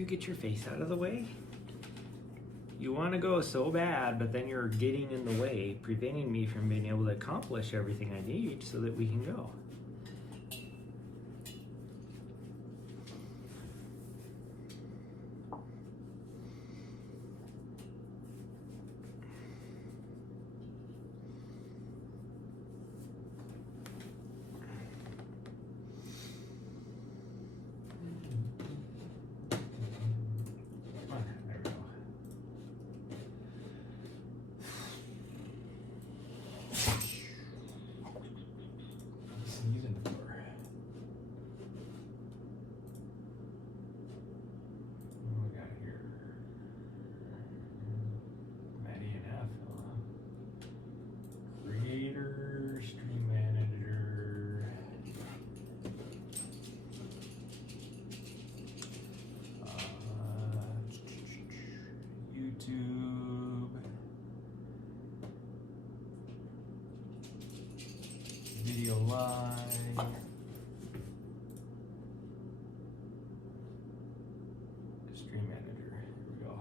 you get your face out of the way? You want to go so bad, but then you're getting in the way, preventing me from being able to accomplish everything I need so that we can go. YouTube, video live, stream manager, here we go.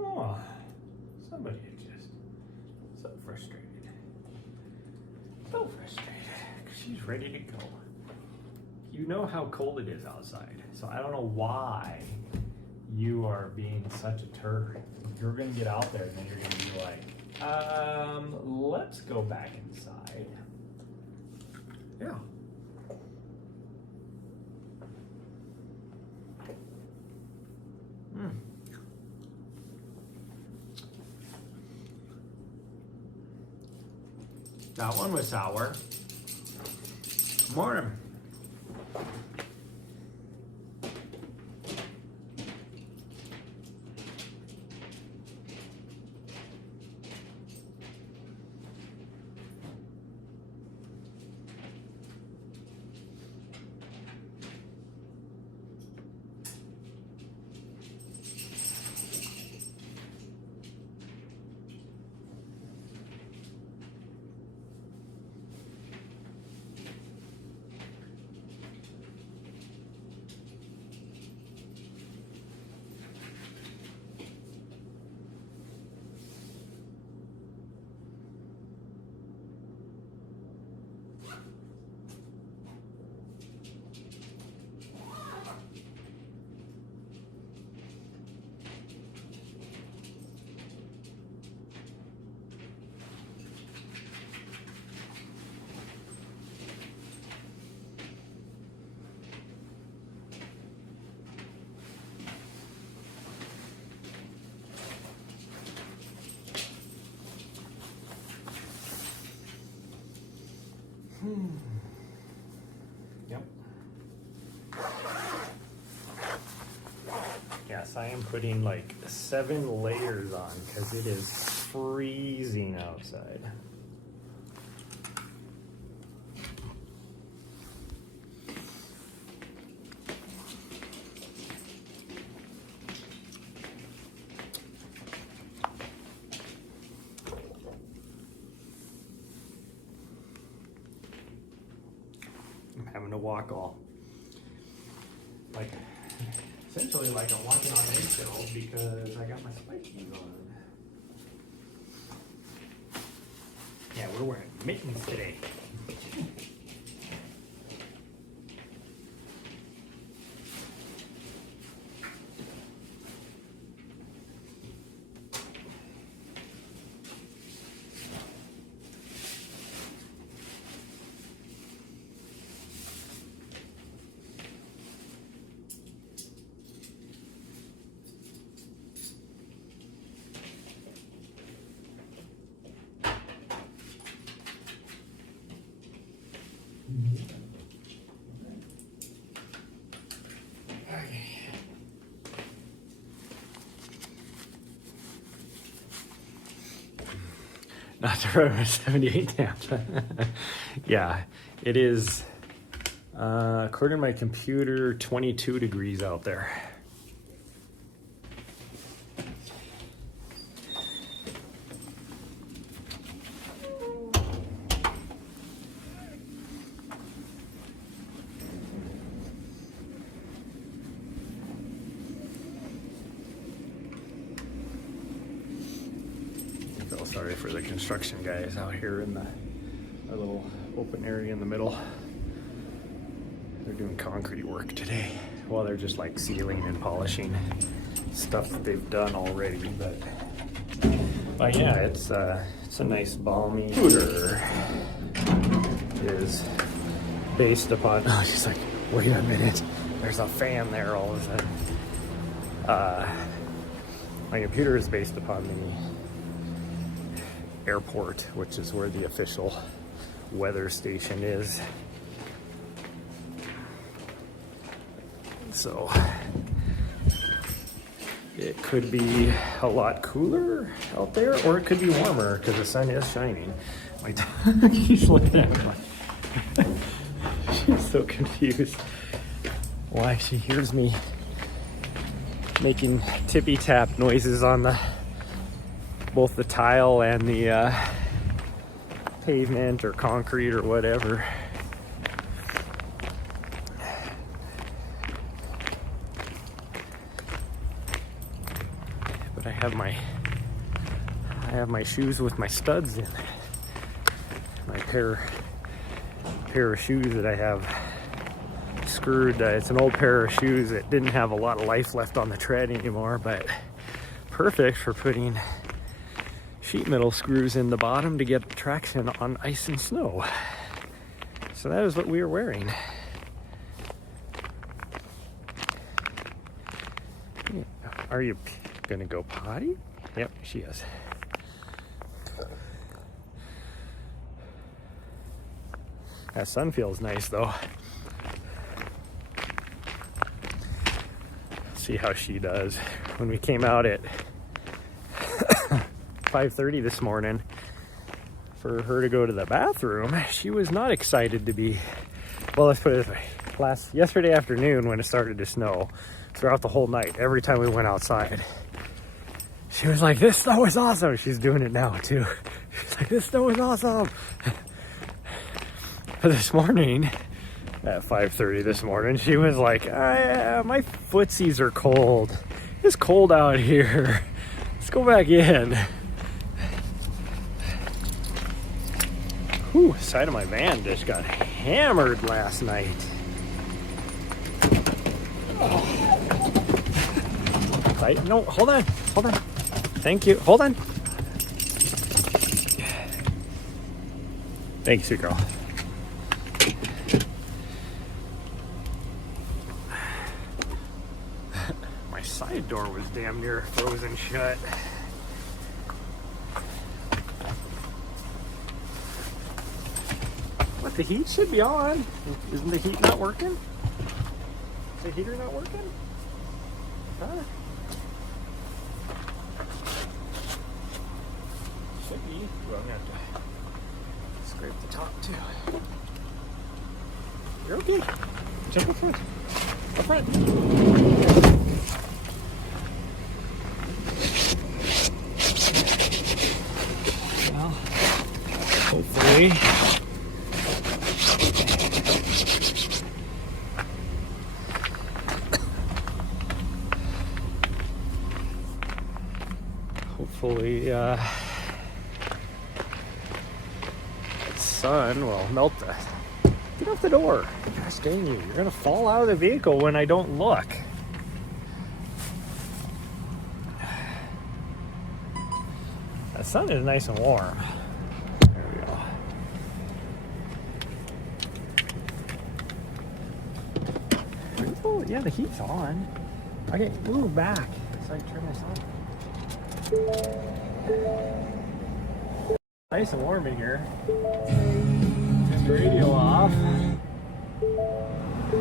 Oh, somebody is just so frustrated. So frustrated because she's ready to go. You know how cold it is outside, so I don't know why you are being such a turd. You're gonna get out there and then you're gonna be like, let's go back inside. Yeah. That one was sour. More. Yep. Yes, I am putting like 7 layers on because it is freezing outside. Having to walk all like essentially like I'm walking on eggshells because I got my spikies on. Yeah, we're wearing mittens today. Not to run a 78 amp. Yeah, it is, according to my computer, 22 degrees out there. sorry for the construction guys out here in our little open area in the middle. They're doing concrete work today. Well, they're just like sealing and polishing stuff that they've done already, but yeah, it's a nice balmy scooter. Is based upon, oh, she's like, wait a minute, there's a fan there all of a sudden. My computer is based upon the airport, which is where the official weather station is. So it could be a lot cooler out there, or it could be warmer because the sun is shining. My dog, she's looking at me like, she's so confused why she hears me making tippy tap noises on both the tile and the pavement or concrete or whatever. But I have my shoes with my studs in. My pair of shoes that I have screwed. It's an old pair of shoes that didn't have a lot of life left on the tread anymore, but perfect for putting sheet metal screws in the bottom to get traction on ice and snow. So that is what we are wearing. Are you gonna go potty? Yep, she is. That sun feels nice though. See how she does. When we came out at 5:30 this morning for her to go to the bathroom, she was not excited to be, well, let's put it this way. Yesterday afternoon when it started to snow, throughout the whole night, every time we went outside, she was like, this snow is awesome. She's doing it now too. She's like, this snow is awesome. But this morning, at 5:30 this morning, she was like, my footsies are cold. It's cold out here. Let's go back in. Whew, side of my van just got hammered last night. Right? No, hold on. Thank you. Hold on. Thanks, sweet girl. My side door was damn near frozen shut. What, the heat should be on? Isn't the heat not working? Is the heater not working? Huh? Should be. Well, I'm gonna have to scrape the top too. You're okay. Jump up front. Up front. Well, hopefully. Hopefully, sun will melt the. Get off the door. Gosh dang you. You're gonna fall out of the vehicle when I don't look. The sun is nice and warm. There we go. Oh, yeah, the heat's on. Okay, move back so I can turn this on. Nice and warm in here. Turn the radio off.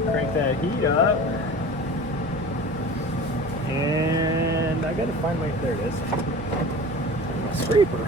Crank that heat up. And I gotta find my, there it is. My scraper.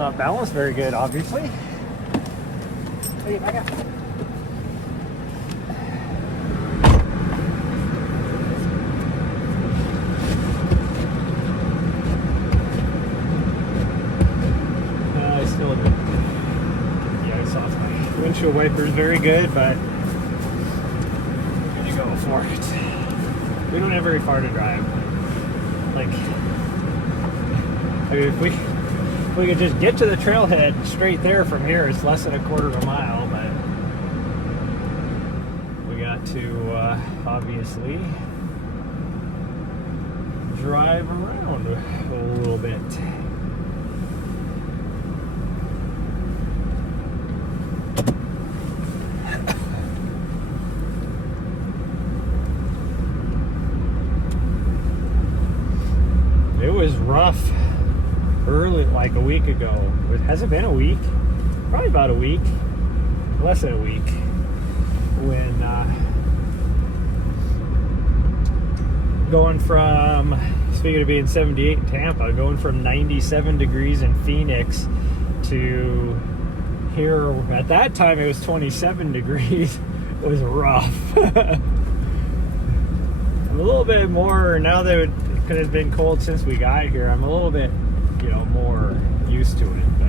not balanced very good, obviously. Hey, back up. Windshield wiper is very good, but we're gonna go for it. We don't have very far to drive. Like, I mean, if we could just get to the trailhead straight there from here, it's less than a quarter of a mile, but we got to obviously drive around a little bit. It was rough early, like a week ago. Has it been a week? Probably about a week. Less than a week. When going from, speaking of being 78 in Tampa, going from 97 degrees in Phoenix to here, at that time it was 27 degrees. It was rough. A little bit more now that it's been cold since we got here. I'm a little bit, more used to it. But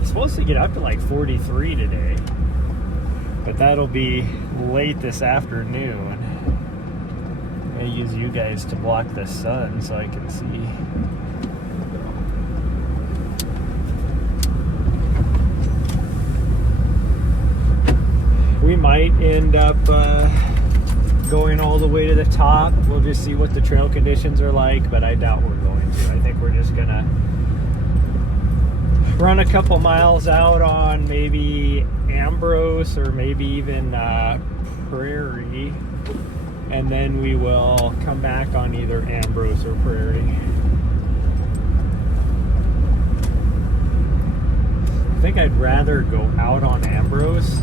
it's supposed to get up to like 43 today, but that'll be late this afternoon. I'm gonna use you guys to block the sun so I can see. We might end up going all the way to the top. We'll just see what the trail conditions are like, but I doubt we're going to. I think we're just gonna run a couple miles out on maybe Ambrose or maybe even Prairie, and then we will come back on either Ambrose or Prairie. I think I'd rather go out on Ambrose,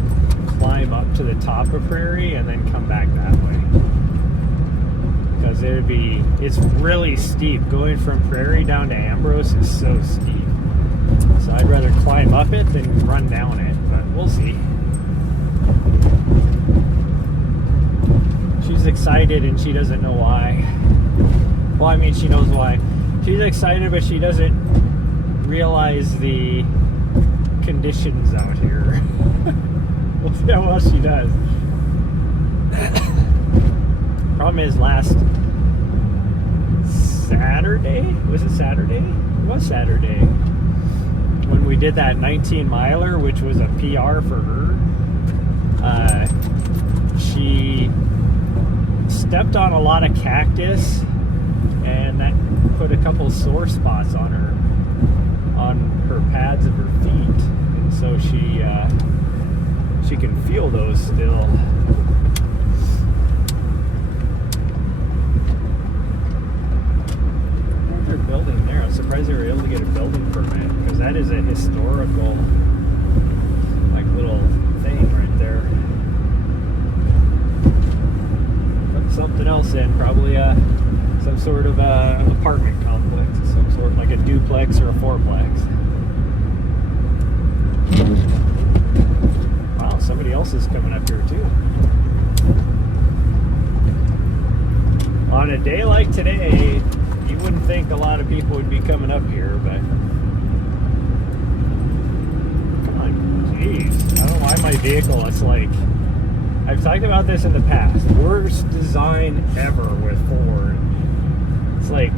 climb up to the top of Prairie, and then come back that way. Because it's really steep. Going from Prairie down to Ambrose is so steep. So I'd rather climb up it than run down it, but we'll see. She's excited and she doesn't know why. Well, I mean, she knows why. She's excited, but she doesn't realize the conditions out here. We'll see how well she does. Problem is, last Saturday, was it Saturday? It was Saturday. When we did that 19 miler, which was a PR for her, she stepped on a lot of cactus, and that put a couple sore spots on her pads of her feet, and so she can feel those still. They're building there. I'm surprised they were able to get a building permit, because that is a historical, like, little thing right there. Put something else in, probably some sort of an apartment complex, some sort of like a duplex or a fourplex. Wow, somebody else is coming up here too. On a day like today, you wouldn't think a lot of people would be coming up here, but come on, jeez. I don't know why my vehicle, it's like, I've talked about this in the past, worst design ever with Ford. It's like,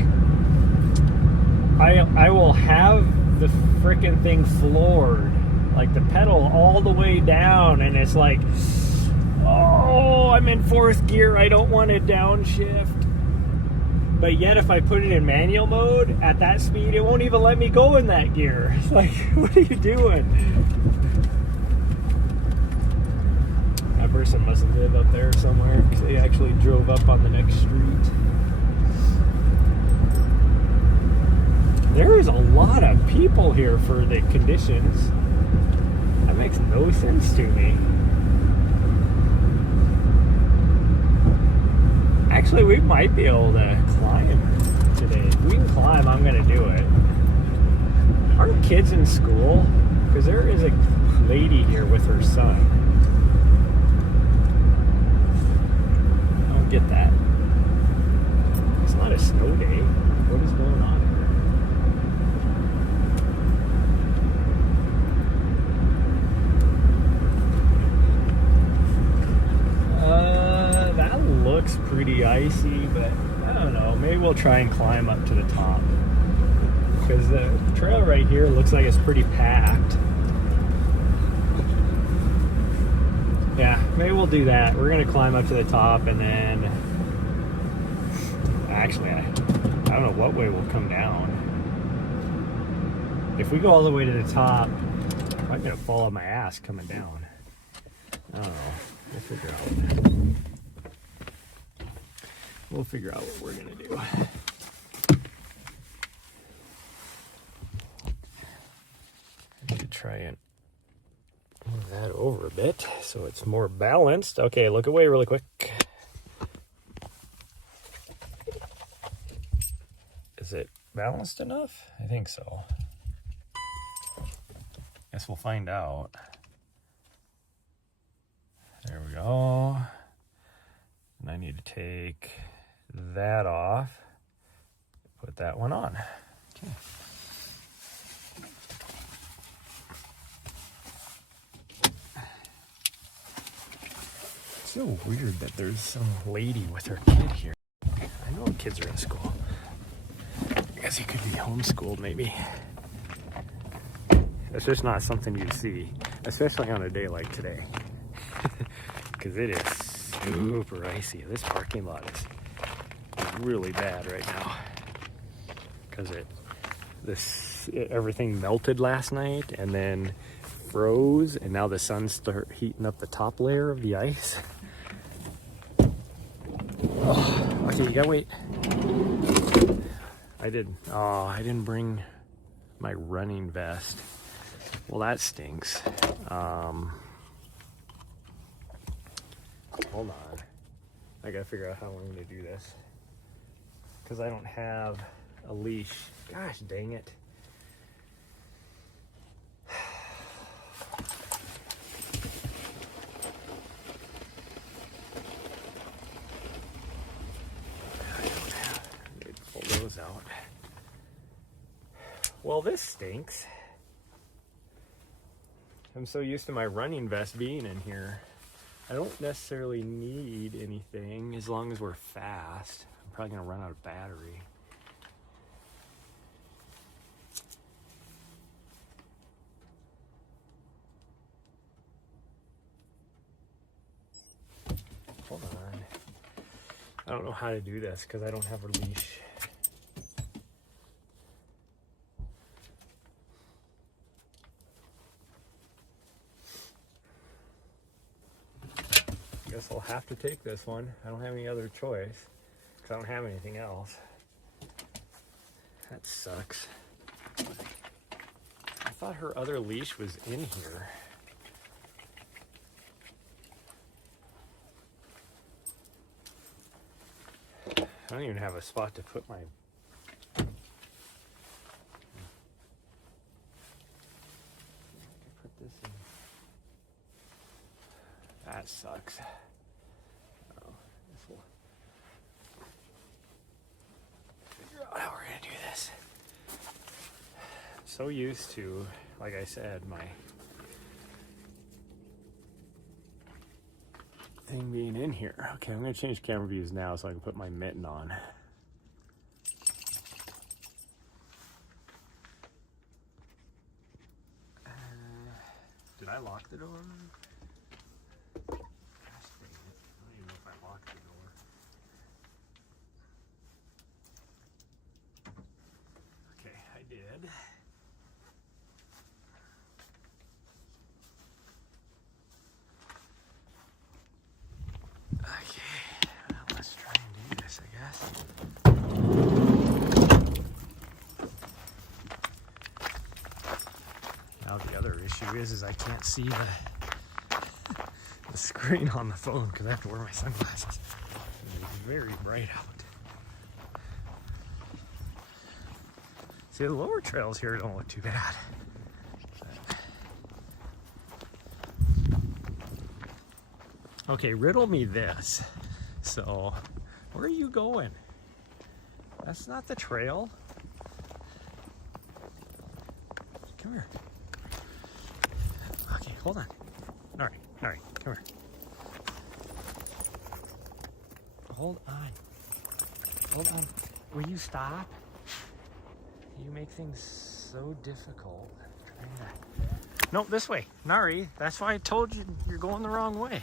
I will have the freaking thing floored, like the pedal all the way down, and it's like, oh, I'm in fourth gear, I don't want to downshift. But yet if I put it in manual mode at that speed, it won't even let me go in that gear. It's like, what are you doing? That person must live up there somewhere, because they actually drove up on the next street. There is a lot of people here for the conditions. That makes no sense to me. Actually, we might be able to climb today. If we can climb, I'm going to do it. Aren't kids in school? Because there is a lady here with her son. I don't get that. It's not a snow day. What is going on here? That looks pretty icy, but I don't know. Maybe we'll try and climb up to the top. Because the trail right here looks like it's pretty packed. Yeah, maybe we'll do that. We're gonna climb up to the top and then actually I don't know what way we'll come down. If we go all the way to the top, I'm gonna fall on my ass coming down. I don't know. We'll figure out what we're gonna do. Try and move that over a bit so it's more balanced. Okay, look away really quick. Is it balanced enough? I think so. Guess we'll find out. There we go. And I need to take that off. Put that one on. Okay. So weird that there's some lady with her kid here. I know kids are in school. I guess he could be homeschooled maybe. That's just not something you see, especially on a day like today. Because it is super icy. This parking lot is really bad right now. Because everything melted last night and then froze, and now the sun's start heating up the top layer of the ice. Oh, okay, you gotta wait. I didn't bring my running vest. Well, that stinks. Hold on. I gotta figure out how I'm gonna do this. Because I don't have a leash. Gosh dang it. Out. Well, this stinks. I'm so used to my running vest being in here. I don't necessarily need anything as long as we're fast. I'm probably gonna run out of battery. Hold on. I don't know how to do this because I don't have a leash. Guess I'll have to take this one. I don't have any other choice because I don't have anything else. That sucks. I thought her other leash was in here. I don't even have a spot to put my... Put this in. That sucks. Oh, this will figure out how we're gonna do this. So used to, like I said, my thing being in here. Okay, I'm gonna change camera views now so I can put my mitten on. Did I lock the door? Did. Okay, well, let's try and do this, I guess. Now the other issue is I can't see the screen on the phone because I have to wear my sunglasses. It's very bright out. See, the lower trails here don't look too bad. Okay, riddle me this. So, where are you going? That's not the trail. Come here. Okay, hold on. Nari, come here. Hold on. Will you stop? You make things so difficult. No, this way. Nari, that's why I told you you're going the wrong way.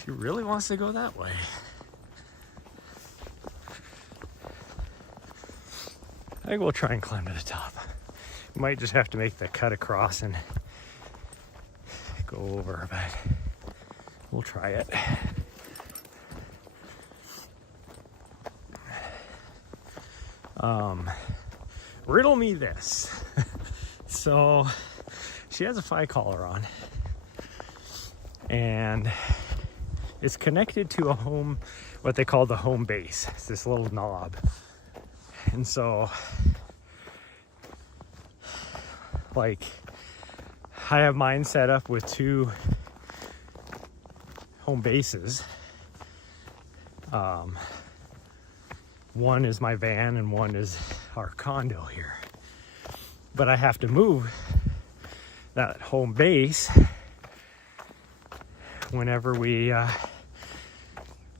She really wants to go that way. I think we'll try and climb to the top. We might just have to make the cut across and go over, but we'll try it. Riddle me this. So she has a phi collar on, and it's connected to a home, what they call the home base. It's this little knob. And so, like, I have mine set up with 2 home bases. One is my van and one is our condo here. But I have to move that home base whenever we,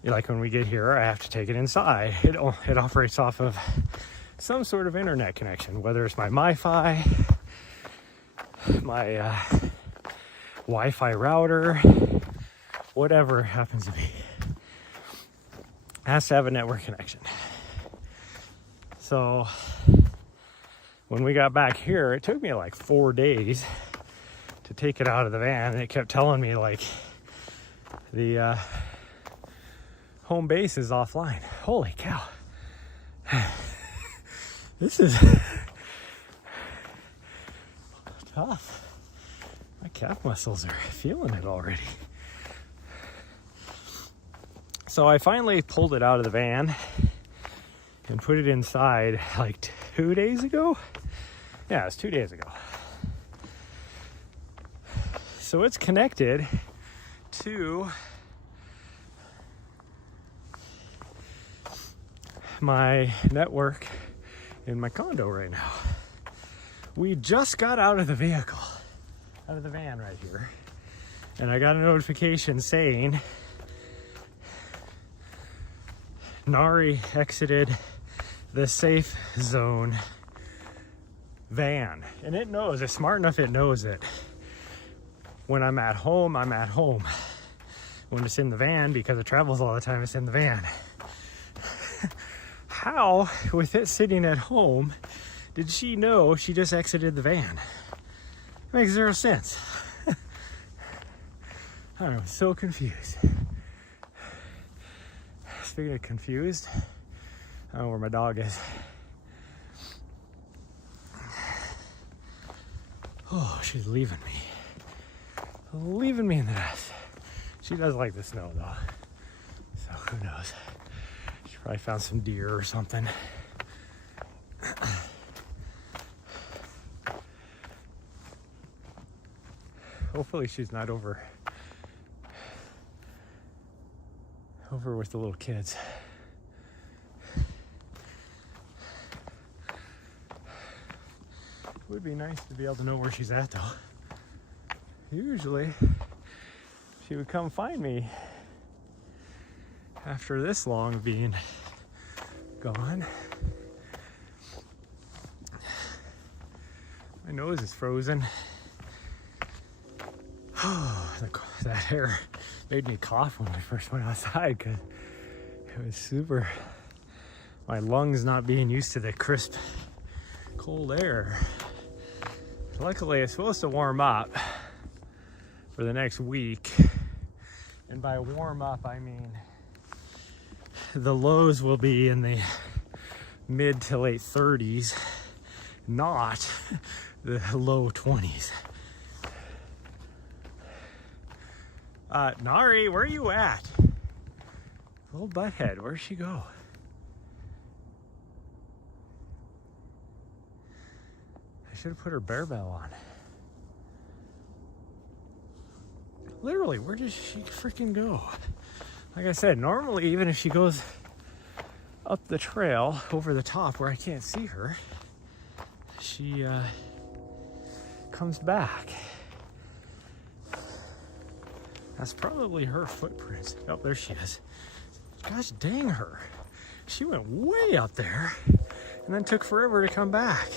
like when we get here, I have to take it inside. It operates off of some sort of internet connection, whether it's my MiFi, my Wi-Fi router, whatever it happens to be. It has to have a network connection. So when we got back here, it took me like 4 days to take it out of the van, and it kept telling me like the home base is offline. Holy cow. This is tough. My calf muscles are feeling it already. So I finally pulled it out of the van and put it inside like 2 days ago. Yeah, it was 2 days ago. So it's connected to my network in my condo right now. We just got out of the vehicle, out of the van right here, and I got a notification saying Nari exited the safe zone van. And it knows, it's smart enough, it knows it. When I'm at home, I'm at home. When it's in the van, because it travels all the time, it's in the van. How, with it sitting at home, did she know she just exited the van? It makes 0 sense. I'm so confused. Speaking of confused, I don't know where my dog is. Oh, she's leaving me. Leaving me in the dust. She does like the snow though. So who knows? She probably found some deer or something. Hopefully she's not over with the little kids. It would be nice to be able to know where she's at though. Usually she would come find me after this long being gone. My nose is frozen. That hair made me cough when I first went outside because it was super. My lungs not being used to the crisp, cold air. Luckily, it's supposed to warm up for the next week. And by warm up, I mean the lows will be in the mid to late 30s, not the low 20s. Nari, where are you at? Little butthead, where'd she go? should have put her bear bell on. Literally, where does she freaking go? Like I said, normally even if she goes up the trail over the top where I can't see her, she comes back. That's probably her footprints. Oh, there she is. Gosh dang her. She went way up there and then took forever to come back.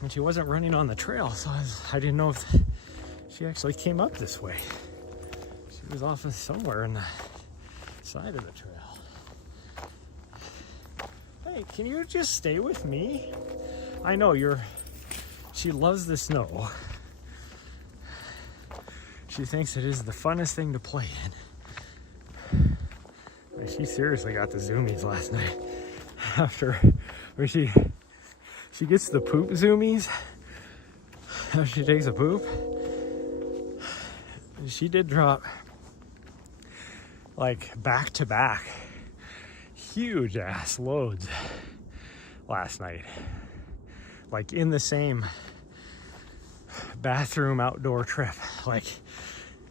And she wasn't running on the trail, so I didn't know if she actually came up this way. She was off of somewhere on the side of the trail. Hey, can you just stay with me? I know she loves the snow. She thinks it is the funnest thing to play in. She seriously got the zoomies last night. After where she gets the poop zoomies after she takes a poop. She did drop like back to back huge ass loads last night, like in the same bathroom outdoor trip. Like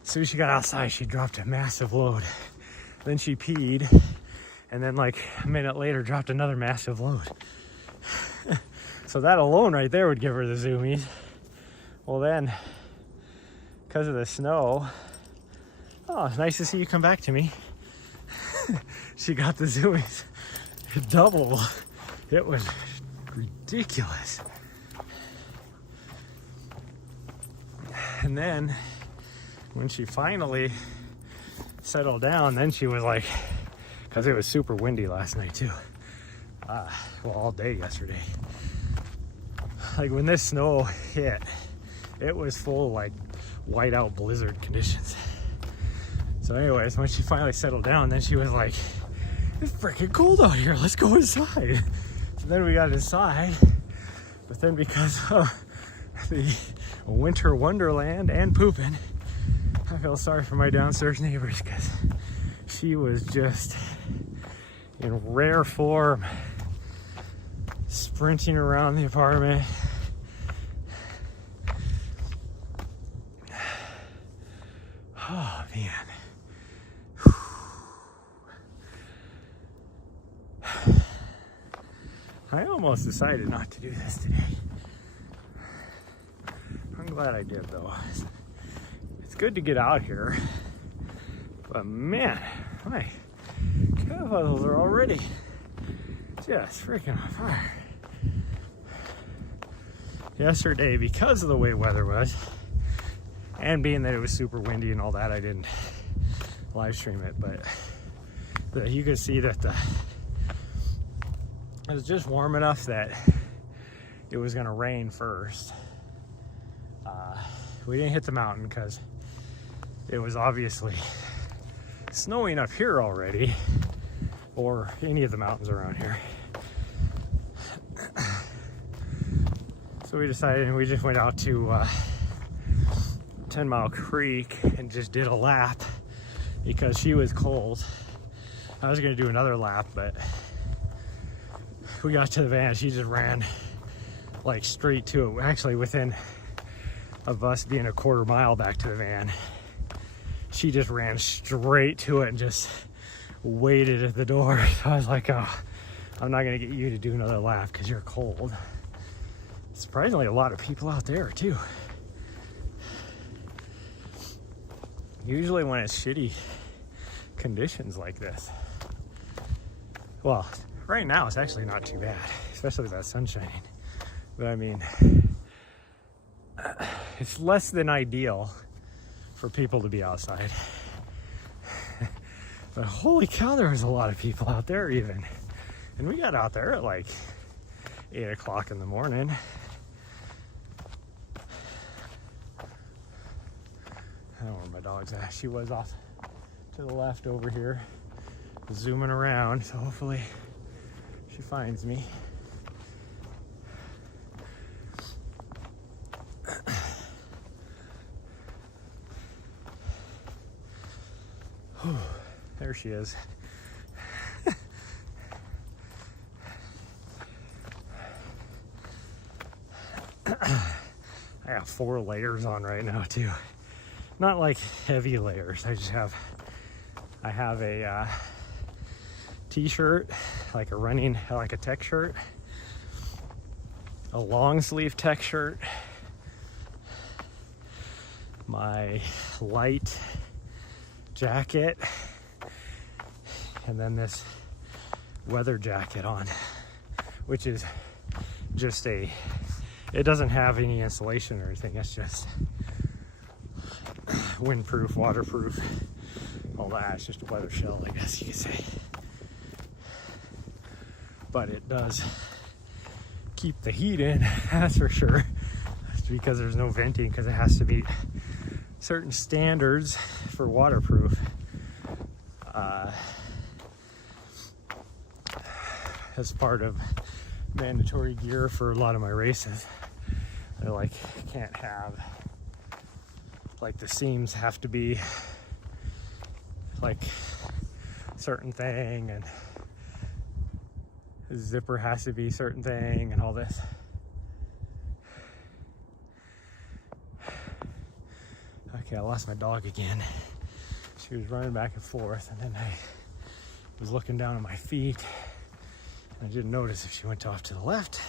as soon as she got outside, she dropped a massive load. Then she peed, and then like a minute later dropped another massive load. So that alone right there would give her the zoomies. Well then, because of the snow, oh, it's nice to see you come back to me. She got the zoomies double. It was ridiculous. And then when she finally settled down, then she was like, because it was super windy last night too. Well, all day yesterday. Like when this snow hit, it was full like whiteout blizzard conditions. So anyways, when she finally settled down, then she was like, it's freaking cold out here, let's go inside. So then we got inside, but then because of the winter wonderland and pooping, I feel sorry for my downstairs neighbors because she was just in rare form, sprinting around the apartment. Oh man. I almost decided not to do this today. I'm glad I did though. It's good to get out here, but man, my calf muscles are already just freaking on fire. Yesterday, because of the way weather was, and being that it was super windy and all that, I didn't live stream it, but you could see that it was just warm enough that it was gonna rain first. We didn't hit the mountain because it was obviously snowing up here already, or any of the mountains around here. So we decided, and we just went out to 10 Mile Creek and just did a lap because she was cold. I was gonna do another lap, but we got to the van, she just ran like straight to it. Actually, within of us being a quarter mile back to the van, she just ran straight to it and just waited at the door. So I was like, oh, I'm not gonna get you to do another lap because you're cold. Surprisingly, a lot of people out there too. Usually when it's shitty conditions like this, well, right now it's actually not too bad, especially with that sun shining. But I mean, it's less than ideal for people to be outside. But holy cow, there was a lot of people out there even. And we got out there at like 8 o'clock in the morning. I don't know where my dog's at. She was off to the left over here, zooming around, so hopefully she finds me. There she is. 4 layers on right now too. Not like heavy layers. I have a t-shirt, like a tech shirt, a long sleeve tech shirt, my light jacket, and then this weather jacket on, which is just it doesn't have any insulation or anything. It's just windproof, waterproof, all that. It's just a weather shell, I guess you could say. But it does keep the heat in, that's for sure. That's because there's no venting, because it has to meet certain standards for waterproof. As part of mandatory gear for a lot of my races. They're like, can't have, like, the seams have to be like certain thing, and the zipper has to be certain thing, and all this. Okay, I lost my dog again. She was running back and forth, and then I was looking down at my feet. I didn't notice if she went off to the left,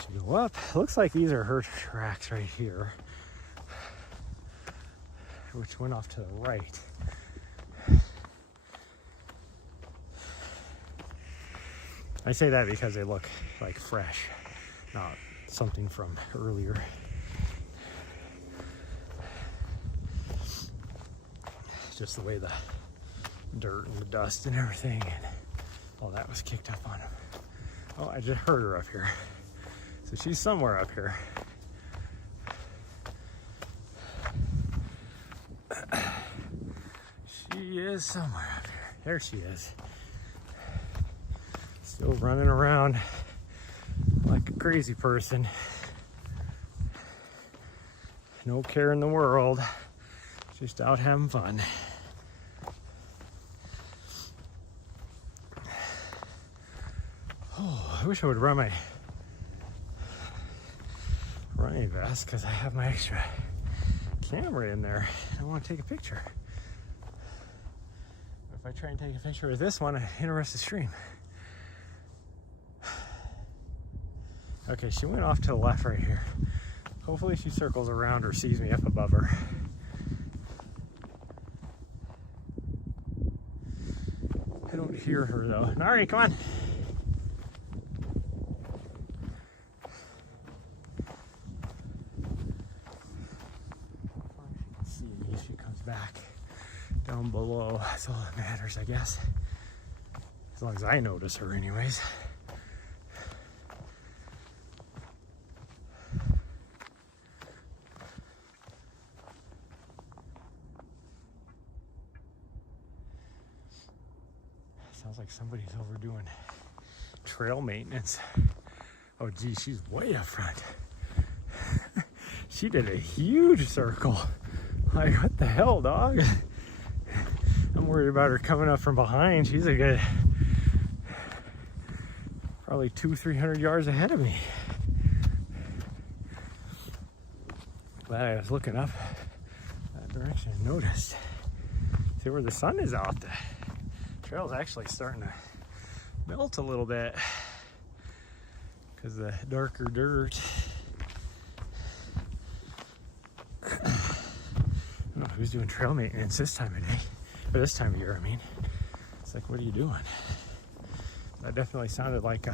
she'd go up. Looks like these are her tracks right here, which went off to the right. I say that because they look like fresh, not something from earlier. Just the way the dirt and the dust and everything and all that was kicked up on him. Oh, I just heard her up here. So she's somewhere up here. She is somewhere up here. There she is. Still running around like a crazy person. No care in the world. Just out having fun. Oh, I wish I would run my running vest, because I have my extra camera in there. I want to take a picture. If I try and take a picture of this one, I interrupt the stream. Okay, she went off to the left right here. Hopefully she circles around or sees me up above her. I don't hear her though. Nari, come on. See if she comes back down below. That's all that matters, I guess. As long as I notice her anyways. Sounds like somebody's overdoing trail maintenance. Oh gee, she's way up front. She did a huge circle. Like, what the hell, dog? I'm worried about her coming up from behind. She's a good, probably 200-300 yards ahead of me. Glad I was looking up that direction and noticed. See where the sun is out. The trail's actually starting to melt a little bit because the darker dirt. I don't know who's doing trail maintenance this time of day, or this time of year, I mean. It's like, what are you doing? That definitely sounded like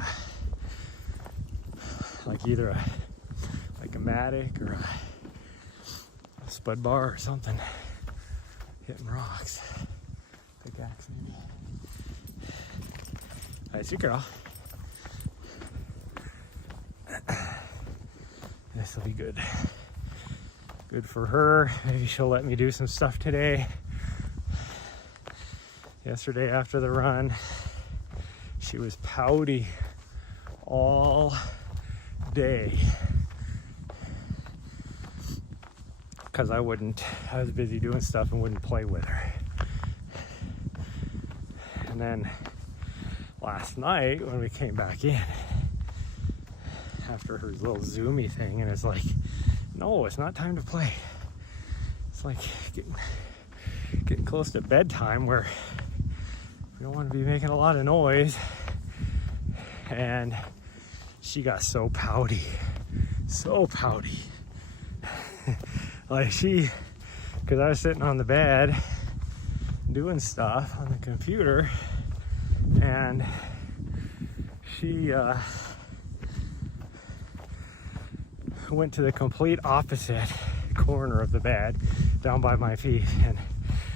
either a Matic or a Spud bar or something hitting rocks. Pickaxe maybe. That's your girl. This will be good. Good for her. Maybe she'll let me do some stuff today. Yesterday after the run, she was pouty all day. Because I was busy doing stuff and wouldn't play with her. And then last night when we came back in, after her little zoomy thing, and it's like No, it's not time to play. It's like getting close to bedtime where we don't want to be making a lot of noise. And she got so pouty. Like because I was sitting on the bed doing stuff on the computer, and she went to the complete opposite corner of the bed down by my feet. And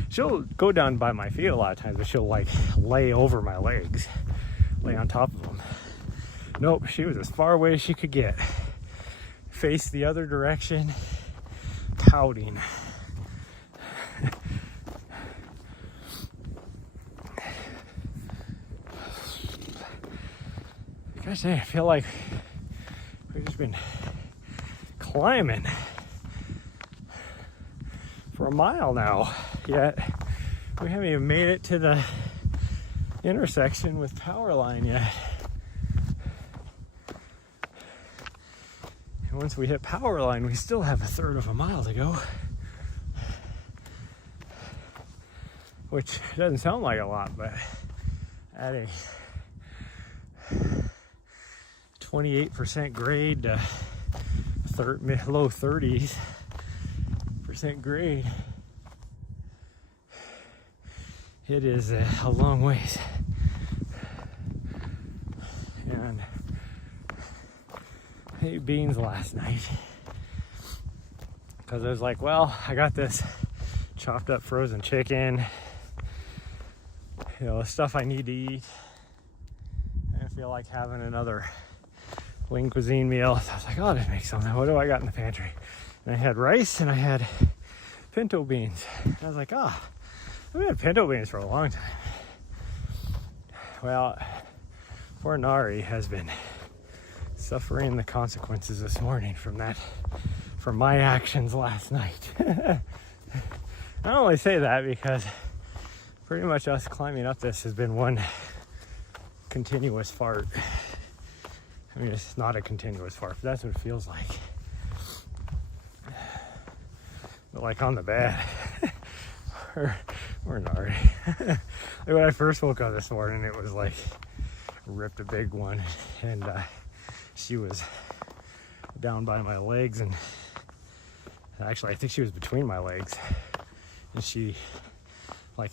she'll go down by my feet a lot of times, but she'll like lay over my legs, lay on top of them. Nope, she was as far away as she could get, faced the other direction, pouting. Gosh dang, I feel like we've just been climbing for a mile now, yet we haven't even made it to the intersection with power line yet. And once we hit power line, we still have a third of a mile to go, which doesn't sound like a lot, but at a 28% grade to low 30s % grade, it is a long ways. And I ate beans last night because I was like, well, I got this chopped up frozen chicken, the stuff I need to eat. I didn't feel like having another lean cuisine meal. So I was like, oh, I'll just make something. What do I got in the pantry? And I had rice and I had pinto beans. And I was like, oh, I've had pinto beans for a long time. Well, poor Nari has been suffering the consequences this morning from my actions last night. I only say that because pretty much us climbing up this has been one continuous fart. I mean, it's not a continuous fart, but that's what it feels like. But like on the bed, or Nari. Like when I first woke up this morning, it was like ripped a big one, and she was down by my legs, and actually I think she was between my legs, and she like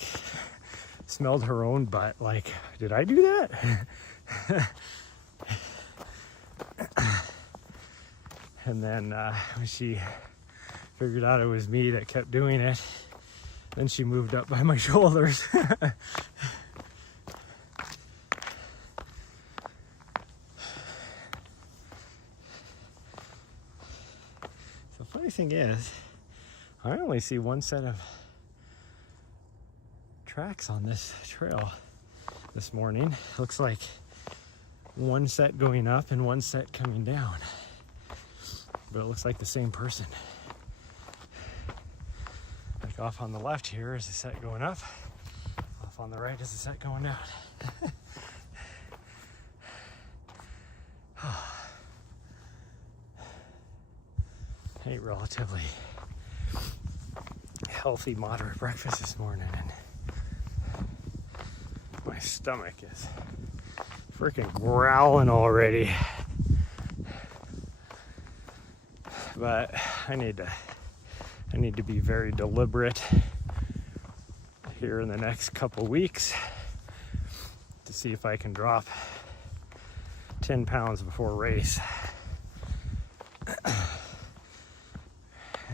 smelled her own butt. Like, did I do that? And then when she figured out it was me that kept doing it, then she moved up by my shoulders. The funny thing is, I only see one set of tracks on this trail this morning. Looks like one set going up and one set coming down, but it looks like the same person. Like off on the left here is a set going up, off on the right is a set going down. I ate relatively healthy, moderate breakfast this morning, and my stomach is freaking growling already. But I need to be very deliberate here in the next couple weeks to see if I can drop 10 pounds before race.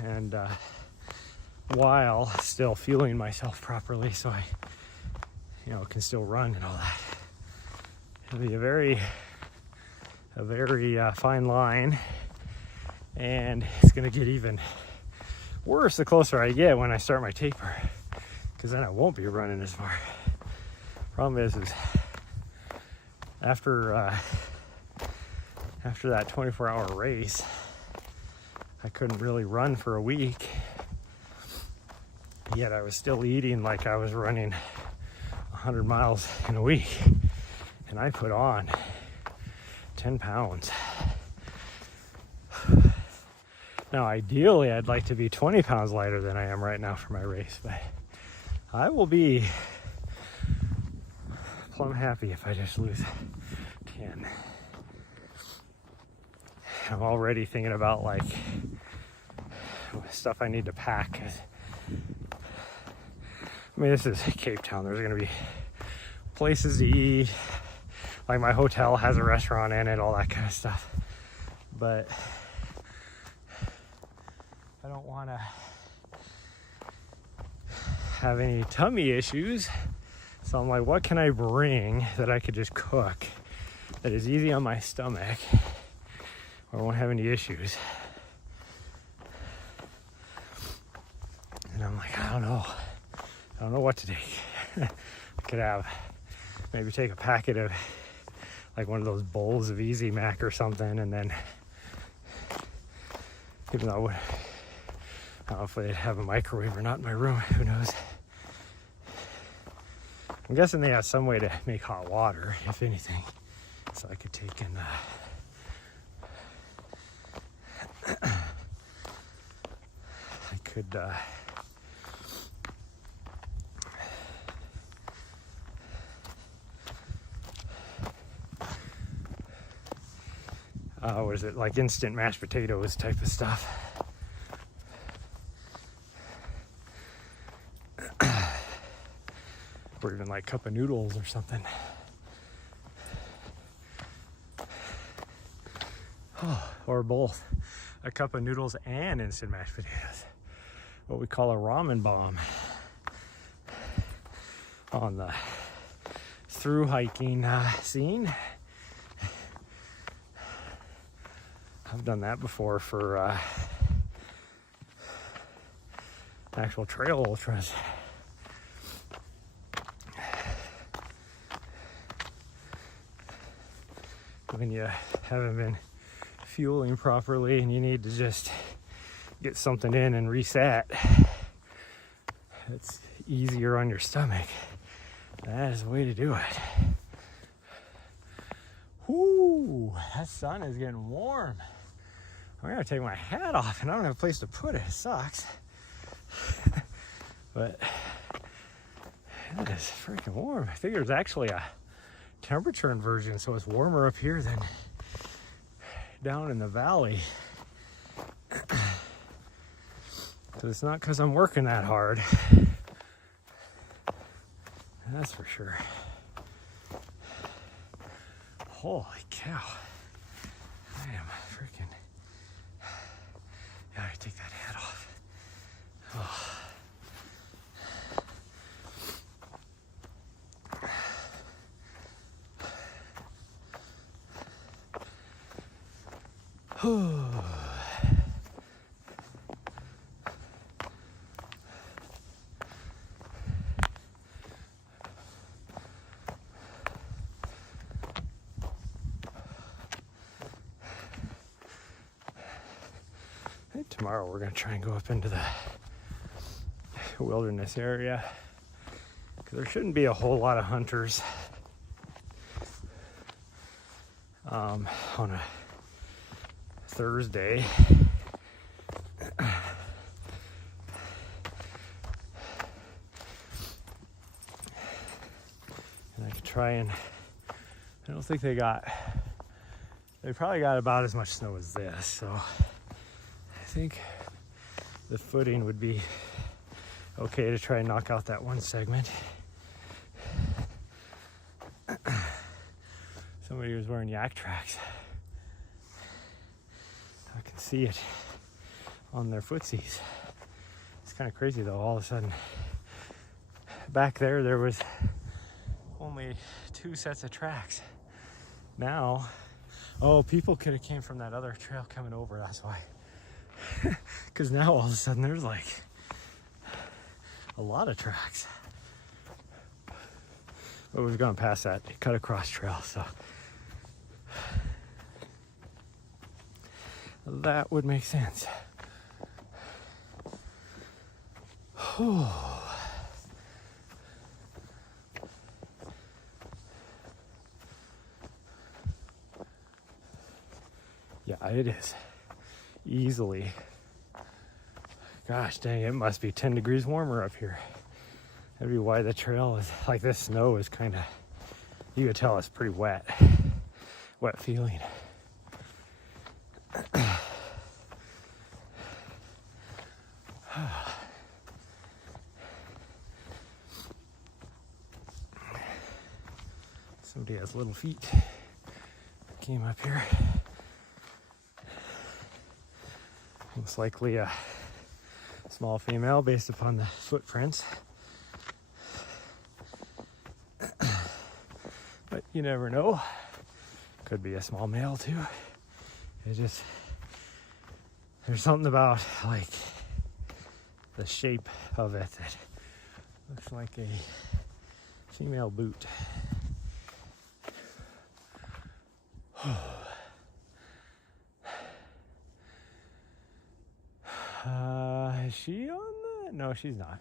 And while still fueling myself properly, so I can still run and all that. It'll be a very fine line, and it's gonna get even worse the closer I get when I start my taper, because then I won't be running as far. Problem is after that 24-hour race, I couldn't really run for a week, yet I was still eating like I was running 100 miles in a week, and I put on 10 pounds. Now, ideally, I'd like to be 20 pounds lighter than I am right now for my race, but I will be plumb happy if I just lose 10. I'm already thinking about like stuff I need to pack. I mean, this is Cape Town. There's gonna be places to eat. Like my hotel has a restaurant in it, all that kind of stuff. But I don't want to have any tummy issues. So I'm like, what can I bring that I could just cook that is easy on my stomach or won't have any issues? And I'm like, I don't know what to take. I could have maybe take a packet of like one of those bowls of Easy Mac or something, and then even though I don't know if they have a microwave or not in my room, who knows. I'm guessing they have some way to make hot water, if anything, so I could take in I could what is it, like instant mashed potatoes type of stuff. Or even like cup of noodles or something. Oh, or both. A cup of noodles and instant mashed potatoes. What we call a ramen bomb. On the through hiking scene. I've done that before for actual trail ultras. When you haven't been fueling properly and you need to just get something in and reset, it's easier on your stomach. That is the way to do it. Whoo, that sun is getting warm. I'm gonna take my hat off and I don't have a place to put it. It sucks. But it is freaking warm. I think there's actually a temperature inversion, so it's warmer up here than down in the valley. So it's not because I'm working that hard. That's for sure. Holy cow. I am freaking... Yeah, I take that hat off. Oh. I think tomorrow we're going to try and go up into the wilderness area, because there shouldn't be a whole lot of hunters on a Thursday. And I could try and, I don't think they probably got about as much snow as this, so I think the footing would be okay to try and knock out that one segment. Somebody was wearing yak tracks. I can see it on their footsies. It's kind of crazy though, all of a sudden. Back there was only 2 sets of tracks. Now, oh, people could have came from that other trail coming over, that's why. Because now all of a sudden there's like a lot of tracks. But we've gone past that cut across trail, so that would make sense. Yeah, it is easily Gosh dang, it must be 10 degrees warmer up here. That'd be why the trail is like this. Snow is kind of, you could tell it's pretty wet. Wet feeling. Somebody has little feet. Came up here. Most likely a small female based upon the footprints. But you never know. Could be a small male too. There's something about like the shape of it that looks like a female boot. Is she on the? No, she's not.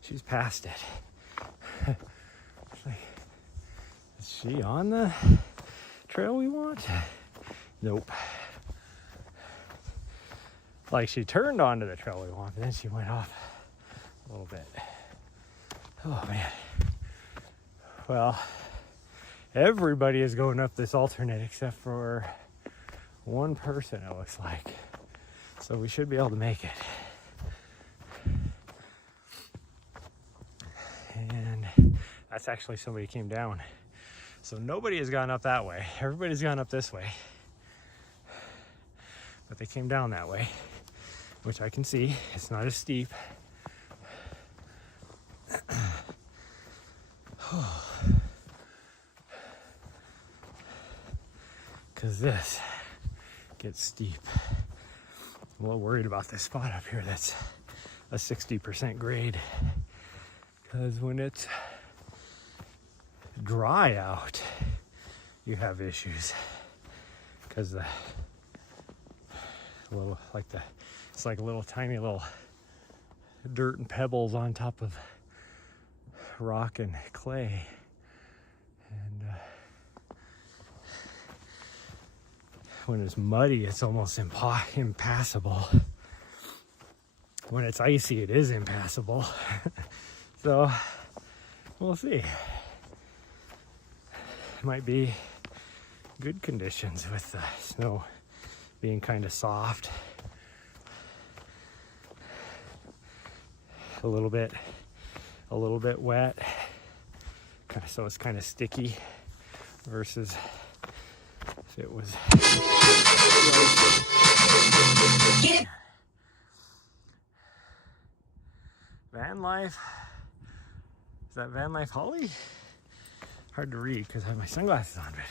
She's past it. Like, is she on the trail we want? Nope. Like she turned onto the trail we want, but then she went off a little bit. Oh man. Well, everybody is going up this alternate except for one person, it looks like. So we should be able to make it. And that's actually somebody came down. So nobody has gone up that way. Everybody's gone up this way. But they came down that way, which I can see. It's not as steep. Because this gets steep. I'm a little worried about this spot up here that's a 60% grade. Because when it's dry out, you have issues. Because the little, like it's like little tiny little dirt and pebbles on top of rock and clay. And when it's muddy, it's almost impassable. When it's icy, it is impassable. So we'll see. Might be good conditions with the snow being kind of soft. A little bit wet. So it's kind of sticky versus if it was Van Life. Is that Van Life Holly? Hard to read because I have my sunglasses on, but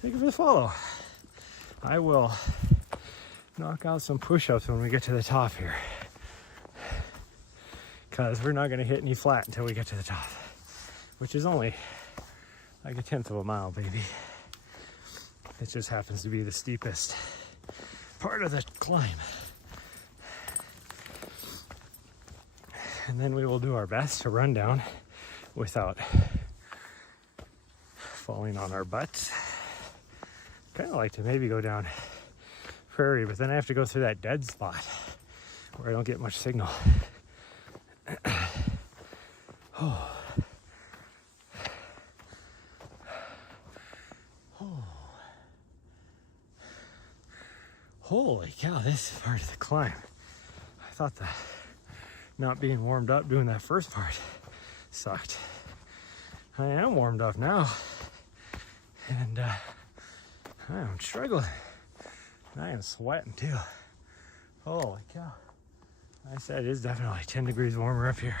thank you for the follow. I will knock out some push-ups when we get to the top here, because we're not going to hit any flat until we get to the top, which is only like 1/10 of a mile, baby. It just happens to be the steepest part of the climb. And then we will do our best to run down without falling on our butts. Kind of like to maybe go down prairie, but then I have to go through that dead spot where I don't get much signal. Oh. Oh. Holy cow, this is part of the climb. I thought the not being warmed up doing that first part sucked. I am warmed up now, and I am struggling. I am sweating too. Holy cow. I said it is definitely 10 degrees warmer up here.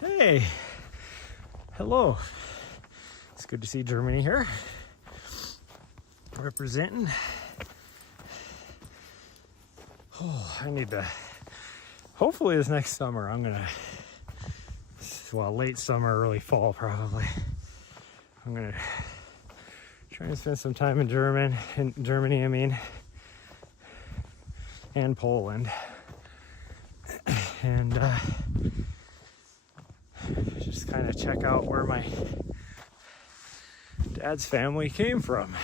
Hey, hello. It's good to see Germany here. Representing. Oh, I need to, hopefully this next summer I'm gonna, well, late summer, early fall probably, I'm gonna try and spend some time in Germany, I mean, and Poland, and just kind of check out where my dad's family came from.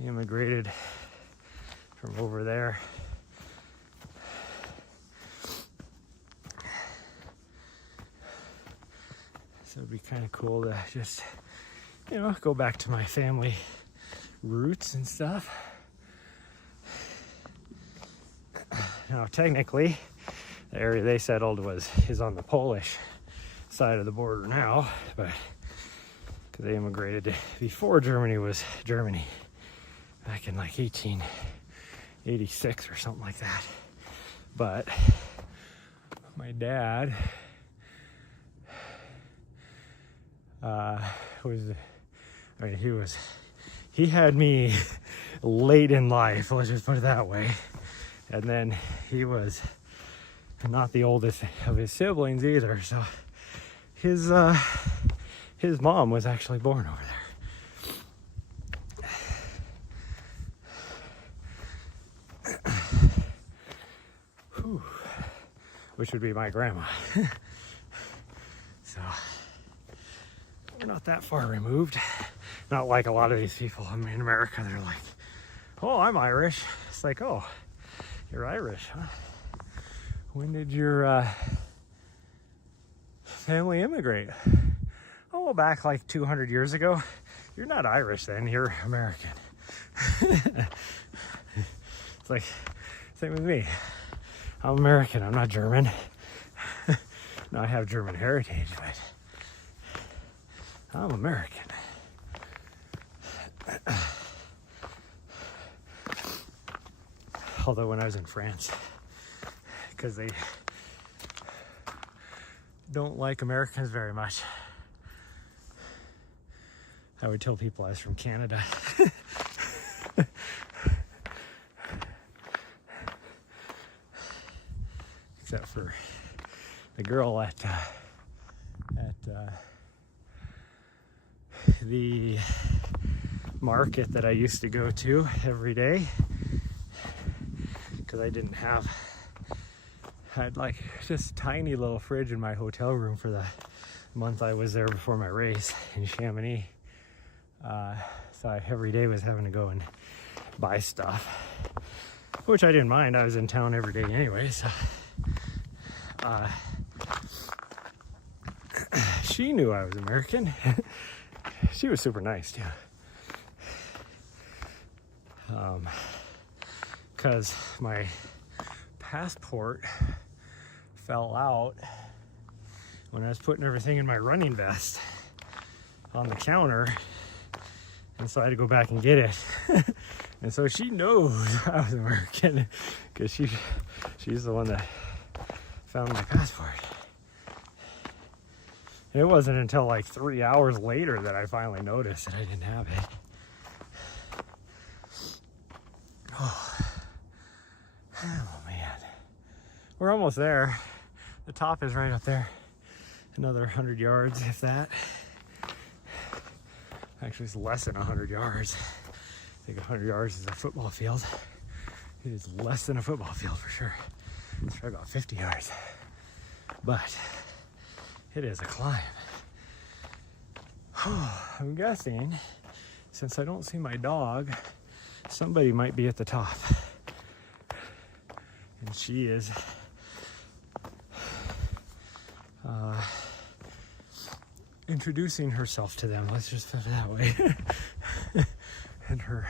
He immigrated from over there. So it'd be kind of cool to just, you know, go back to my family roots and stuff. Now, technically, the area they settled is on the Polish side of the border now, but because they immigrated before Germany was Germany, back in like 1886 or something like that. But my dad he had me late in life, let's just put it that way. And then he was not the oldest of his siblings either, so his mom was actually born over there. Whew. Which would be my grandma. So we're not that far removed. Not like a lot of these people in America, they're like, oh, I'm Irish. It's like, oh, you're Irish, huh? When did your family immigrate? Oh, well, back like 200 years ago. You're not Irish then, you're American. It's like, same with me. I'm American, I'm not German. No, I have German heritage, but I'm American. Although when I was in France, because they don't like Americans very much, I would tell people I was from Canada. Except for the girl at the market that I used to go to every day, because I had like just a tiny little fridge in my hotel room for the month I was there before my race in Chamonix. So I every day was having to go and buy stuff, which I didn't mind. I was in town every day anyway, so she knew I was American. She was super nice too. Because my passport fell out when I was putting everything in my running vest on the counter, and so I had to go back and get it. And so she knows I was American because she's the one that found my passport. It wasn't until like 3 hours later that I finally noticed that I didn't have it. Oh man, we're almost there. The top is right up there. Another 100 yards, if that. Actually, it's less than 100 yards. I think 100 yards is a football field. It is less than a football field for sure. It's probably about 50 yards. But it is a climb. I'm guessing, since I don't see my dog, somebody might be at the top. And she is introducing herself to them, let's just put it that way. And her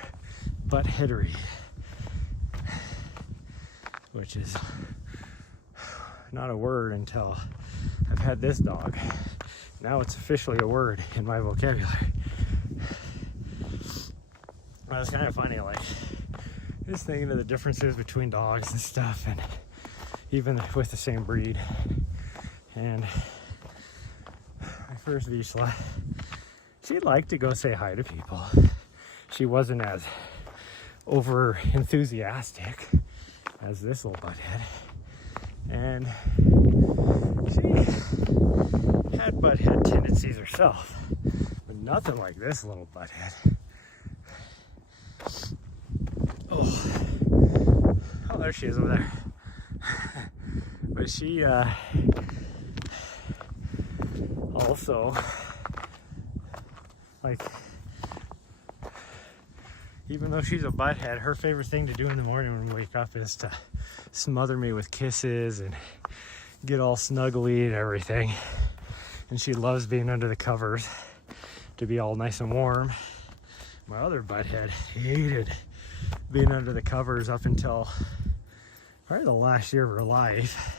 buttheadery, which is not a word until I've had this dog. Now it's officially a word in my vocabulary. Well, it's kind of funny, like, just thinking of the differences between dogs and stuff, and even with the same breed. And my first Vizsla, she liked to go say hi to people. She wasn't as over enthusiastic as this little butthead. And she had butthead tendencies herself, but nothing like this little butthead. Oh, there she is over there. But she also, like, Even though she's a butthead, her favorite thing to do in the morning when we wake up is to smother me with kisses and get all snuggly and everything. And she loves being under the covers to be all nice and warm. My other butthead hated being under the covers up until probably the last year of her life.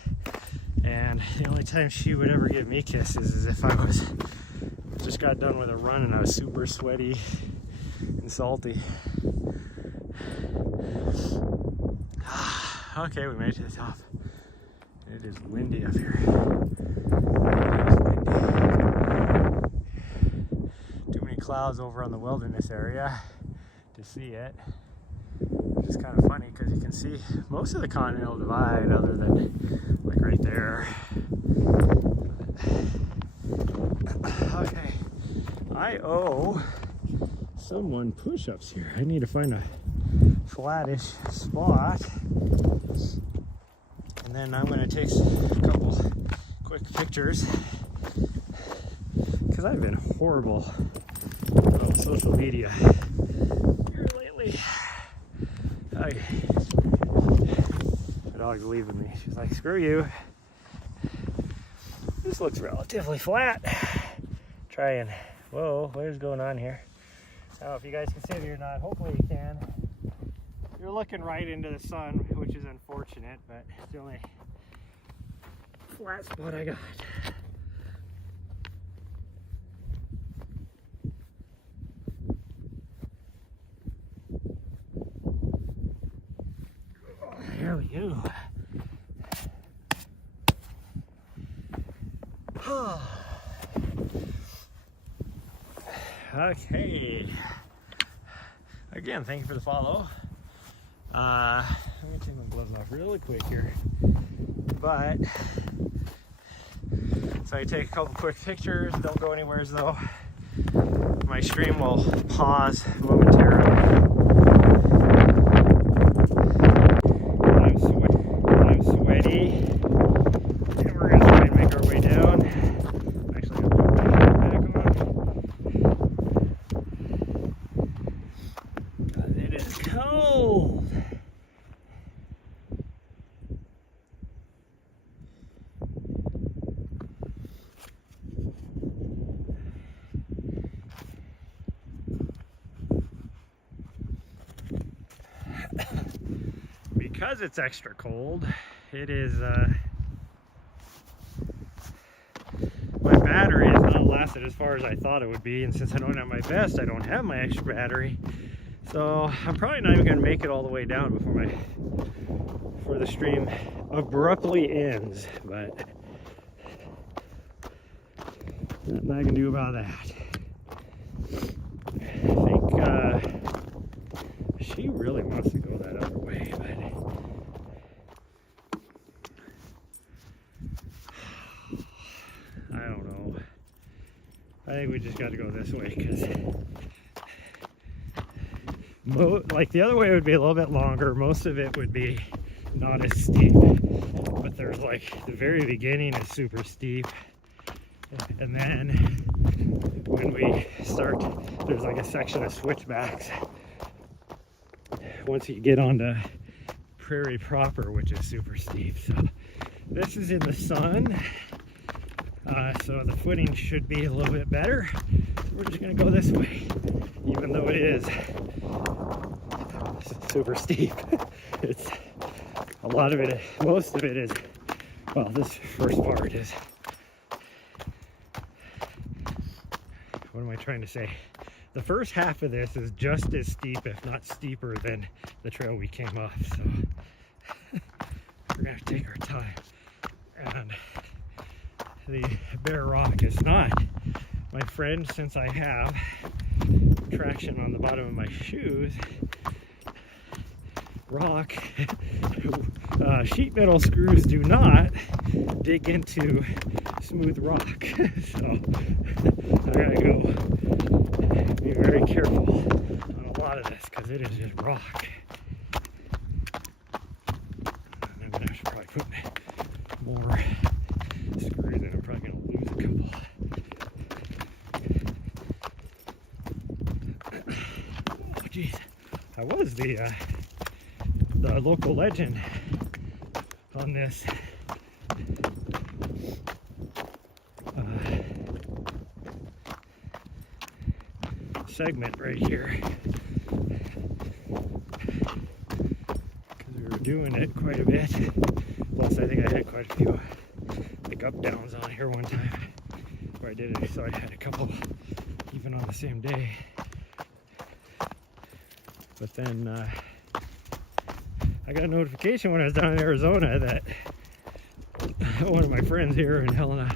And the only time she would ever give me kisses is if I just got done with a run and I was super sweaty and salty. Okay, we made it to the top. It is windy up here. It is windy. Too many clouds over on the wilderness area to see it. Which is kind of funny because you can see most of the Continental Divide other than like right there. Okay, I owe someone push-ups here. I need to find a flattish spot. And then I'm going to take a couple quick pictures because I've been horrible on social media here lately. Okay. The dog's leaving me. She's like, screw you. This looks relatively flat. Try and, whoa, what is going on here? I don't know if you guys can see it or not. Hopefully you can. You're looking right into the sun, which is unfortunate, but it's the only flat spot I got. There we go. Okay. Again, thank you for the follow. I'm gonna take my gloves off really quick here. But so I take a couple quick pictures, don't go anywhere though. My stream will pause momentarily. I'm sweaty. And we're gonna try and make our way down. Actually, I'm gonna put my back on. It is cold. Because it's extra cold, it is, my battery has not lasted as far as I thought it would be, and since I don't have my vest, I don't have my extra battery. So I'm probably not even gonna make it all the way down before the stream abruptly ends, but nothing I can do about that. I think she really wants to go that other way, but I don't know. I think we just got to go this way because like the other way would be a little bit longer. Most of it would be not as steep, but there's like the very beginning is super steep, and then when we start, there's like a section of switchbacks once you get onto prairie proper, which is super steep. So this is in the sun, so the footing should be a little bit better. So we're just gonna go this way, even though it is super steep. It's a lot of it, most of it is, well, this first part is, what am I trying to say? The first half of this is just as steep, if not steeper, than the trail we came off. So we're gonna take our time. And the bare rock is not my friend, since I have traction on the bottom of my shoes. Rock, sheet metal screws do not dig into smooth rock. So I gotta go be very careful on a lot of this because it is just rock. I'm gonna have to probably put more screws in. I'm probably gonna lose a couple. Oh jeez. I was the local legend on this segment right here, because we were doing it quite a bit. Plus, I think I had quite a few like up downs on here one time where I did it, so I had a couple even on the same day. But then I got a notification when I was down in Arizona that one of my friends here in Helena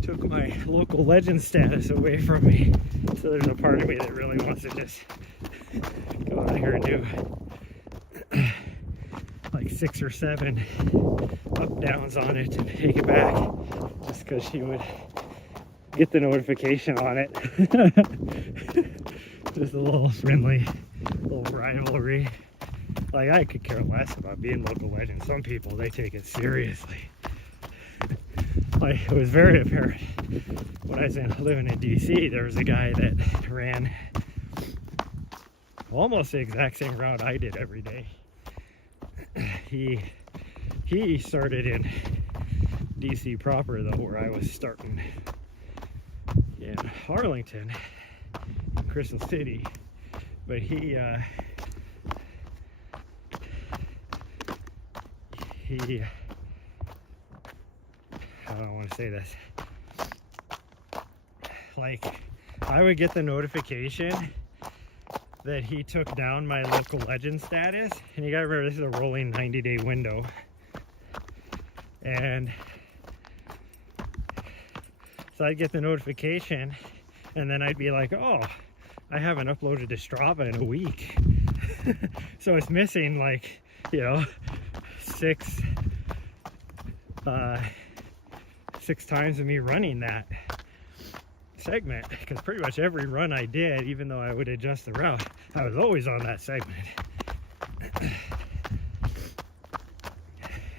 took my local legend status away from me. So there's a part of me that really wants to just go out here and do like 6 or 7 up downs on it and take it back, just because she would get the notification on it. Just a little friendly little rivalry. Like, I could care less about being local legend. Some people, they take it seriously. Like, it was very apparent when I was living in DC. There was a guy that ran almost the exact same route I did every day. He started in DC proper, though, where I was starting in Arlington, in Crystal City. But he how do I want to say this? Like, I would get the notification that he took down my local legend status, and you gotta remember, this is a rolling 90-day window. And so I'd get the notification, and then I'd be like, oh, I haven't uploaded to Strava in a week. So it's missing, like, you know, 6 times of me running that segment, because pretty much every run I did, even though I would adjust the route, I was always on that segment.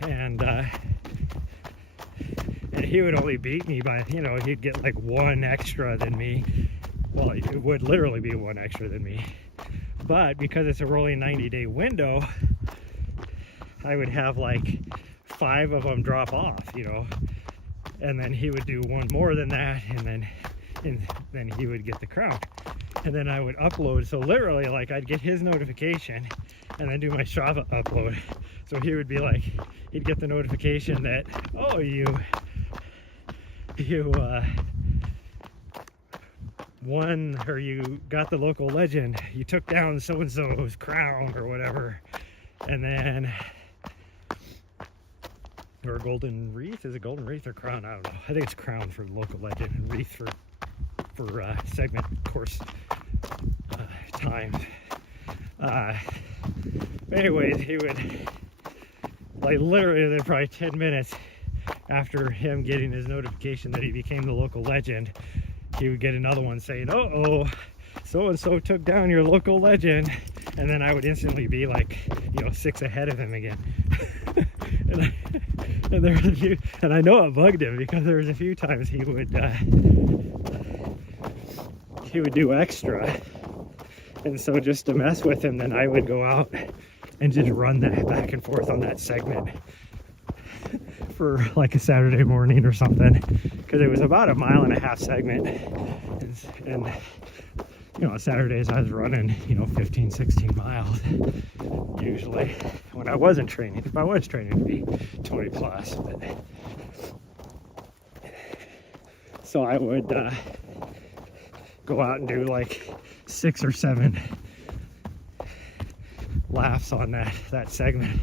And he would only beat me by, you know, he'd get like 1 extra than me. Well, it would literally be 1 extra than me. But because it's a rolling 90-day window, I would have like 5 of them drop off, you know, and then he would do 1 more than that, and then he would get the crown. And then I would upload. So literally, like, I'd get his notification and then do my Strava upload. So he would be like, he'd get the notification that, oh, you won, or you got the local legend, you took down so-and-so's crown or whatever. And then, or golden wreath, is it golden wreath or crown? I don't know. I think it's crown for the local legend and wreath for segment course times. Anyways, he would, like, literally within probably 10 minutes after him getting his notification that he became the local legend, he would get another one saying, oh, so-and-so took down your local legend. And then I would instantly be like, you know, 6 ahead of him again. and there was a few, and I know it bugged him, because there was a few times he would do extra. And so just to mess with him, then I would go out and just run that back and forth on that segment for like a Saturday morning or something, because it was about a 1.5 mile segment. And you know, Saturdays I was running, you know, 15, 16 miles usually when I wasn't training. If I was training, it'd be 20 plus. But so I would go out and do like 6 or 7 laps on that segment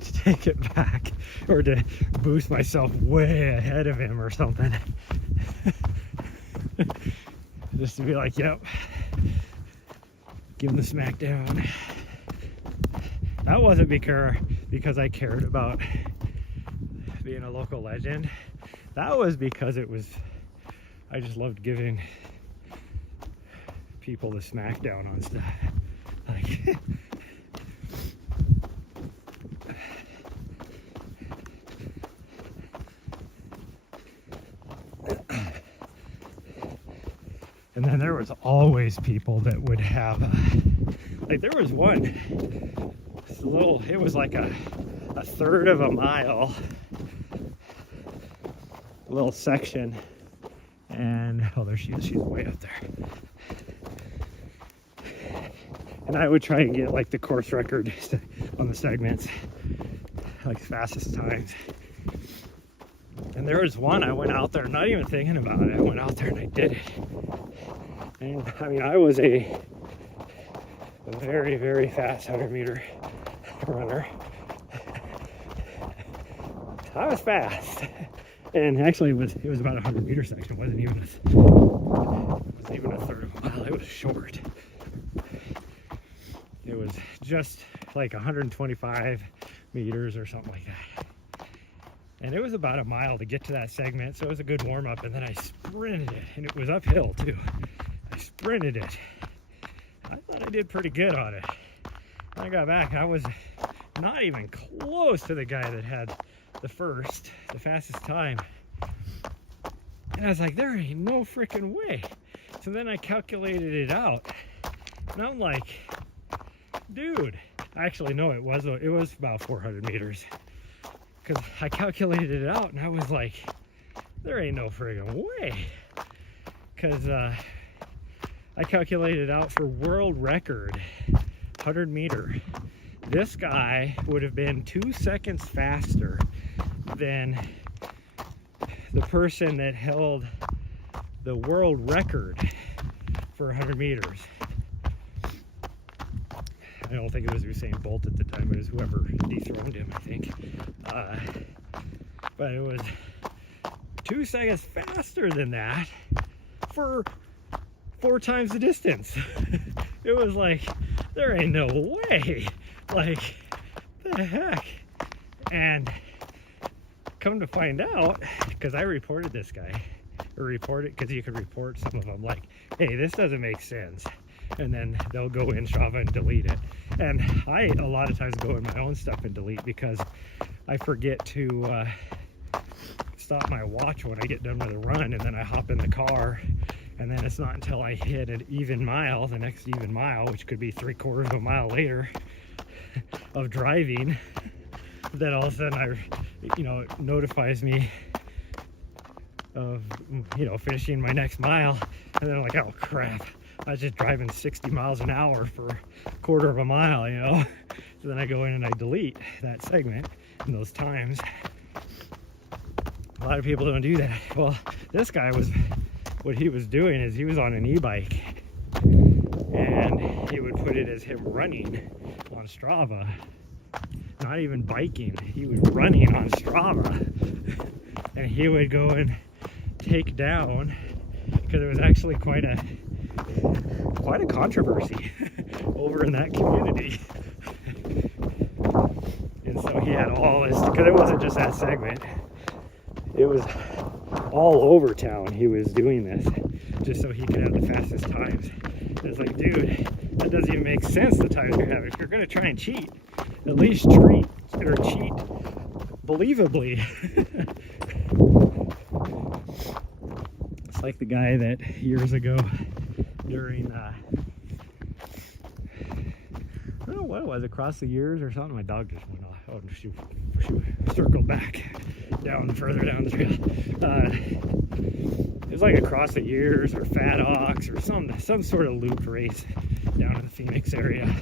to take it back, or to boost myself way ahead of him or something. Just to be like, yep, give him the smackdown. That wasn't because I cared about being a local legend. That was because I just loved giving people the smackdown on stuff. Like, And then there was always people that would have, like there was one little, it was like a third of a mile little section. And, oh, there she is, she's way up there. And I would try and get like the course record on the segments, like fastest times. And there was one, I went out there, not even thinking about it. I went out there and I did it. And I mean, I was a very, very fast 100-meter runner. I was fast. And actually, it was about a 100-meter section. It wasn't even a third of a mile. It was short. It was just like 125 meters or something like that. And it was about a mile to get to that segment, so it was a good warm-up. And then I sprinted it, and it was uphill too. I sprinted it. I thought I did pretty good on it. When I got back, I was not even close to the guy that had the fastest time. And I was like, there ain't no freaking way. So then I calculated it out, and I'm like, dude, actually no, it was about 400 meters, because I calculated it out and I was like, there ain't no friggin' way, because I calculated out for world record 100 meter. This guy would have been 2 seconds faster than the person that held the world record for 100 meters. I don't think it was Usain Bolt at the time. It was whoever dethroned him, I think. But it was 2 seconds faster than that for 4 times the distance. It was like, there ain't no way. Like, the heck? And come to find out, because I reported this guy, because you could report some of them, like, hey, this doesn't make sense. And then they'll go in Strava and delete it. And I, a lot of times, go in my own stuff and delete because I forget to stop my watch when I get done with a run, and then I hop in the car, and then it's not until I hit an even mile, the next even mile, which could be 3/4 of a mile later of driving, that all of a sudden it notifies me of, finishing my next mile. And then I'm like, oh crap, I was just driving 60 miles an hour for 1/4 of a mile, So then I go in and I delete that segment and those times. A lot of people don't do that. Well, this guy what he was doing is he was on an e-bike, and he would put it as him running on Strava. Not even biking, he was running on Strava. And he would go and take down, because it was actually quite a controversy over in that community. And so he had all this, because it wasn't just that segment, it was all over town. He was doing this just so he could have the fastest times. It's like, dude, that doesn't even make sense, the times you're having. If you're going to try and cheat, at least cheat believably. It's like the guy that years ago during, I don't know what it was, across the years or something, my dog just went off. Oh, she circled back further down the trail. It was like across the years or Fat Ox or some sort of loop race down in the Phoenix area.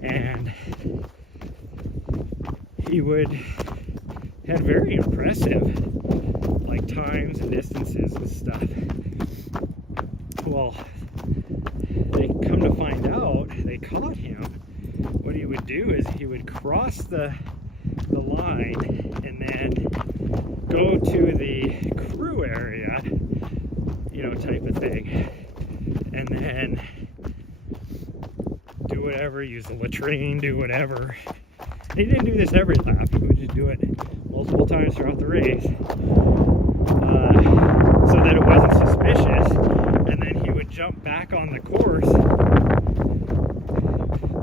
And he had very impressive like times and distances and stuff. Well, they come to find out, they caught him. What he would do is he would cross the line and then go to the crew area, type of thing, and then do whatever, use the latrine, do whatever. He didn't do this every lap, he would just do it multiple times throughout the race, so that it wasn't suspicious, and then he would jump back on the course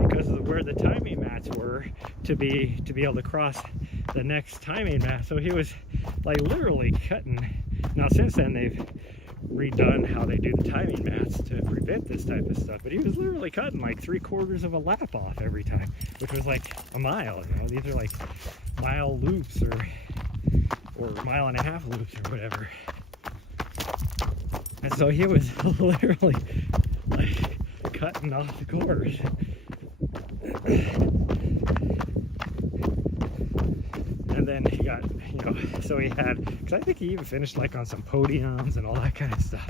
because of where the timing mats were to be able to cross the next timing mat. So he was like literally cutting. Now since then they've redone how they do the timing mats to prevent this type of stuff. But he was literally cutting like 3/4 of a lap off every time, which was like a mile. You know, these are like mile loops or mile-and-a-half loops or whatever. And so he was literally like cutting off the course. And then he got, you know, so he had, because I think he even finished like on some podiums and all that kind of stuff.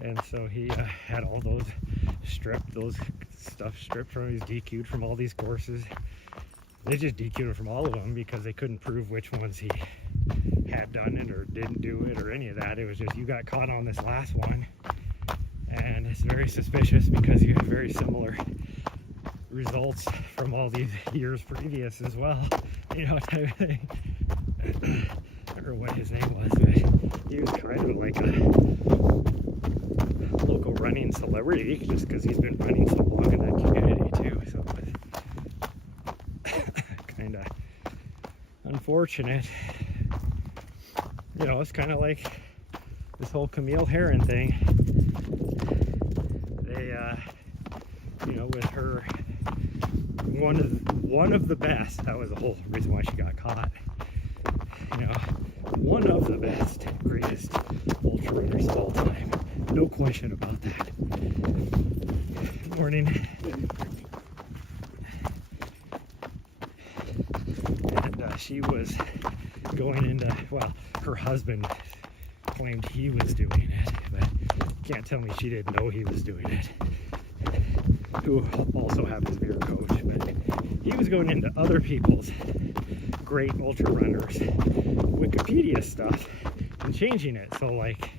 And so he had all those stuff stripped from him. He's DQ'd from all these courses. They just DQ'd him from all of them because they couldn't prove which ones he had done it or didn't do it or any of that. It was just, you got caught on this last one, and it's very suspicious because you have very similar results from all these years previous as well, you know, type of thing. I don't know what his name was, but he was kind of like a local running celebrity just because he's been running so long in that community too. So it was kind of unfortunate. You know, it's kind of like this whole Camille Herron thing. They, you know, with her, one of the best. That was the whole reason why she got caught. You know, one of the best, greatest ultra runners of all time. No question about that. Good morning. And she was going into, well, her husband claimed he was doing it, but you can't tell me she didn't know he was doing it. Who also happens to be her coach, but he was going into other people's great ultra runners Wikipedia stuff and changing it. So like,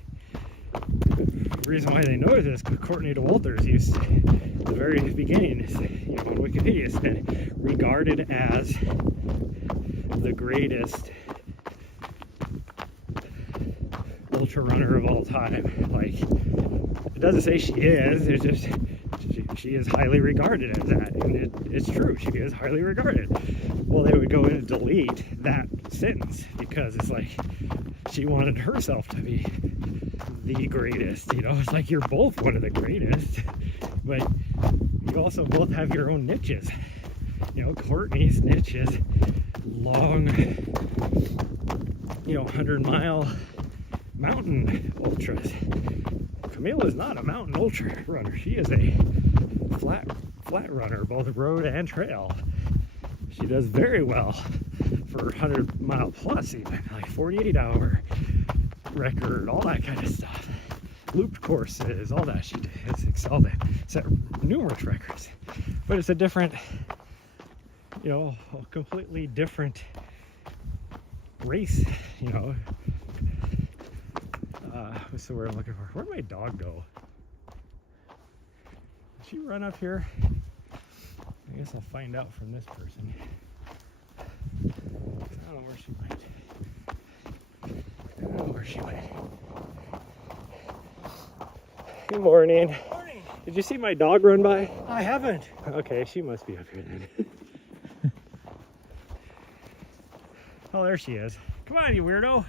the reason why they know this, Courtney Dauwalters used at the very beginning, you know, on Wikipedia, said regarded as the greatest ultra runner of all time. Like, it doesn't say she is, it's just she is highly regarded as that, and it's true, she is highly regarded. Well, they would go in and delete that sentence because it's like she wanted herself to be the greatest. You know, it's like you're both one of the greatest, but you also both have your own niches. You know, Courtney's niche is long, you know, 100-mile mountain ultras. Camille is not a mountain ultra runner. She is a flat runner, both road and trail. She does very well for 100-mile plus, even like 48-hour record, all that kind of stuff. Looped courses, all that she has excelled at. Set numerous records, but it's a different, you know, a completely different race. You know, what's the word I'm looking for? Where'd my dog go? Did she run up here? I guess I'll find out from this person. I don't know where she went. I don't know where she went. Good morning. Morning. Did you see my dog run by? I haven't. Okay, she must be up here then. Oh, there she is. Come on, you weirdo.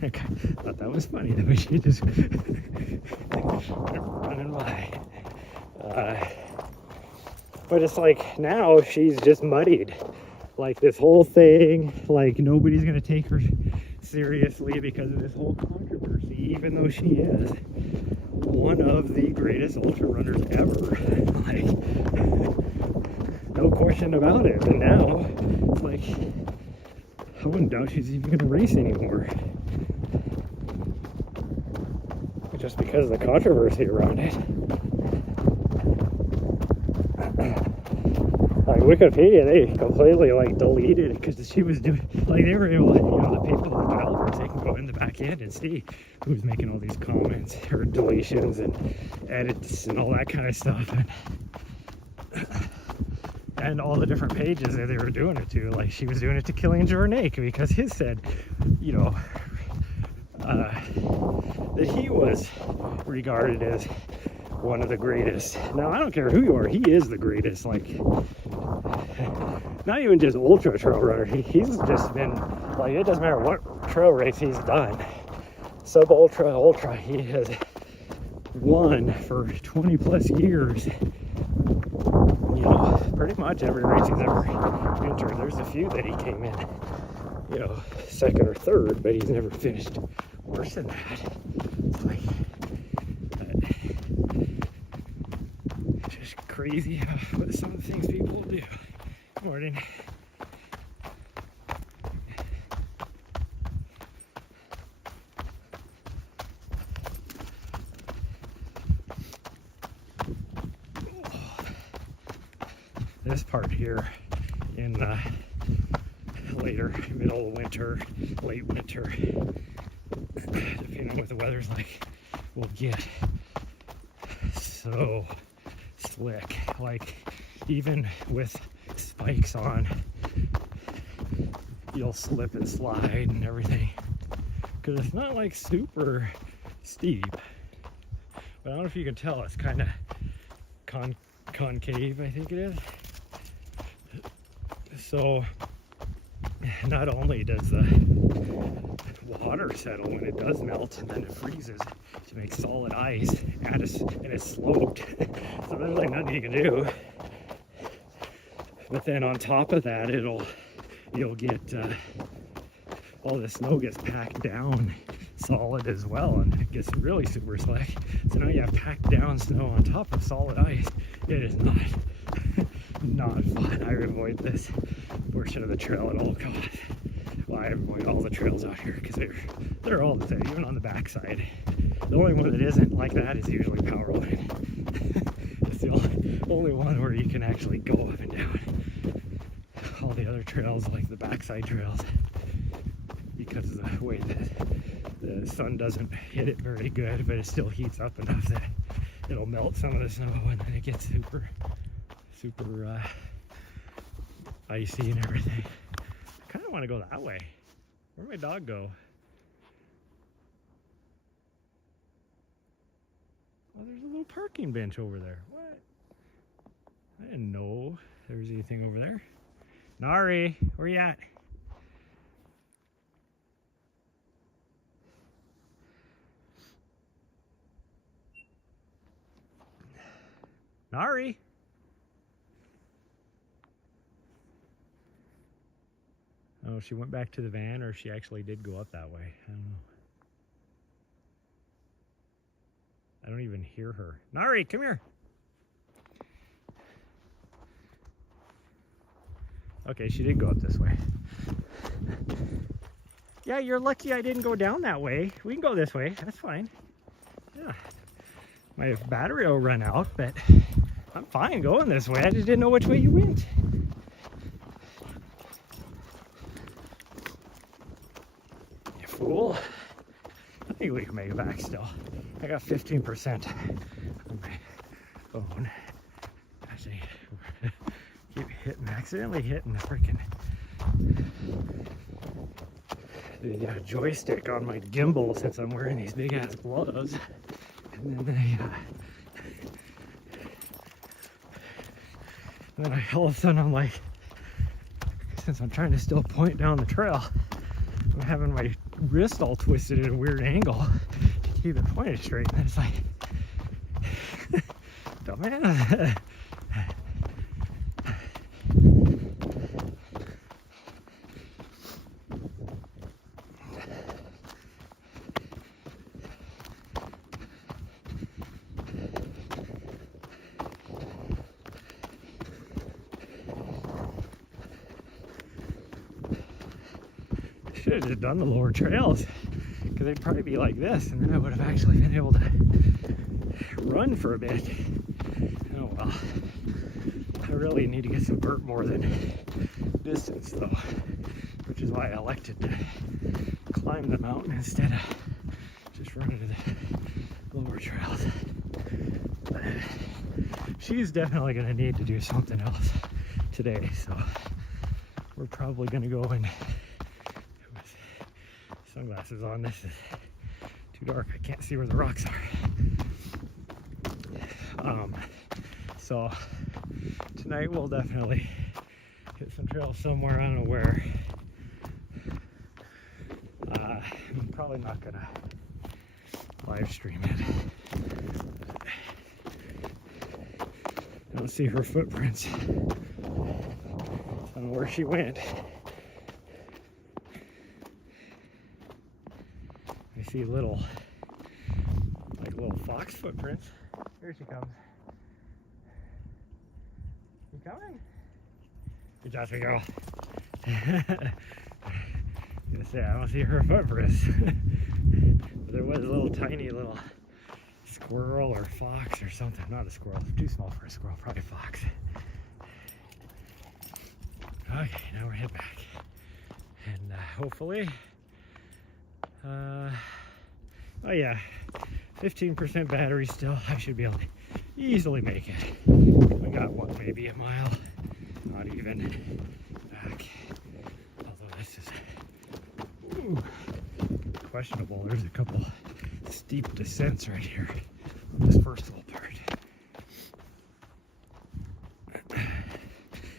I thought that was funny that we should just running by. But it's like now she's just muddied. Like this whole thing, like nobody's gonna take her seriously because of this whole controversy, even though she is one of the greatest ultra runners ever. Like, no question about it. And now it's like, I wouldn't doubt she's even gonna race anymore. Just because of the controversy around it. Like Wikipedia, they completely like deleted it because she was doing, like they were able to, you know, the people, the developers, they can go in the back end and see who's making all these comments or deletions and edits and all that kind of stuff. And all the different pages that they were doing it to. Like she was doing it to Killian Jornet because his said, you know, that he was regarded as one of the greatest. Now, I don't care who you are, he is the greatest. Like, not even just ultra trail runner, he's just been, like, it doesn't matter what trail race he's done, sub ultra, he has won for 20 plus years. You know, pretty much every race he's ever entered. There's a few that he came in, you know, second or third, but he's never finished worse than that. It's like, it's just crazy what some of the things people do. Good morning. This part here in later middle of winter, late winter, depending on what the weather's like, will get so slick. Like, even with spikes on, you'll slip and slide and everything, because it's not like super steep, but I don't know if you can tell, it's kind of concave, I think it is. So not only does the water settle when it does melt, and then it freezes to make solid ice, and it's sloped, so there's like nothing you can do. But then on top of that, you'll get all the snow gets packed down solid as well, and it gets really super slick. So now you have packed down snow on top of solid ice. It is not fun. I avoid this portion of the trail at all costs. Well, I avoid all the trails out here because they're all the same, even on the backside. The only one that isn't like that is usually power line. It's the only one where you can actually go up and down. All the other trails, like the backside trails, because of the way that the sun doesn't hit it very good, but it still heats up enough that it'll melt some of the snow, and then it gets super icy and everything. I kind of want to go that way. Where'd my dog go? Oh, there's a little parking bench over there. What? I didn't know there was anything over there. Nari, where you at? Nari? Oh, she went back to the van, or she actually did go up that way. I don't know. I don't even hear her. Nari, come here. Okay, she did go up this way. Yeah, you're lucky I didn't go down that way. We can go this way. That's fine. Yeah. My battery will run out, but I'm fine going this way. I just didn't know which way you went. You fool. I think we can make it back still. I got 15% on my phone. Actually, keep accidentally hitting the freaking joystick on my gimbal since I'm wearing these big ass gloves. And then all of a sudden I'm like, since I'm trying to still point down the trail, I'm having my wrist all twisted at a weird angle to keep it pointed straight. And it's like, dumbass. Should have just done the lower trails, because they'd probably be like this, and then I would have actually been able to run for a bit. Oh well. I really need to get some vert more than distance though, which is why I elected to climb the mountain instead of just running to the lower trails. But she's definitely going to need to do something else today, so we're probably going to go in with sunglasses on. This is Too dark, I can't see where the rocks are. So tonight we'll definitely hit some trails somewhere, I don't know where. I'm probably not gonna live stream it. I don't see her footprints. I don't know where she went. I see little fox footprints. Here she comes. You coming? Good job, sweet girl. I was gonna say, I don't see her footprints. But there was a little tiny little squirrel or fox or something. Not a squirrel, too small for a squirrel, probably a fox. Okay, now we're heading back. And hopefully, oh yeah, 15% battery still. I should be able to easily make it. We got what, maybe a mile? Not even back. Although this is questionable. There's a couple steep descents right here on this first little part.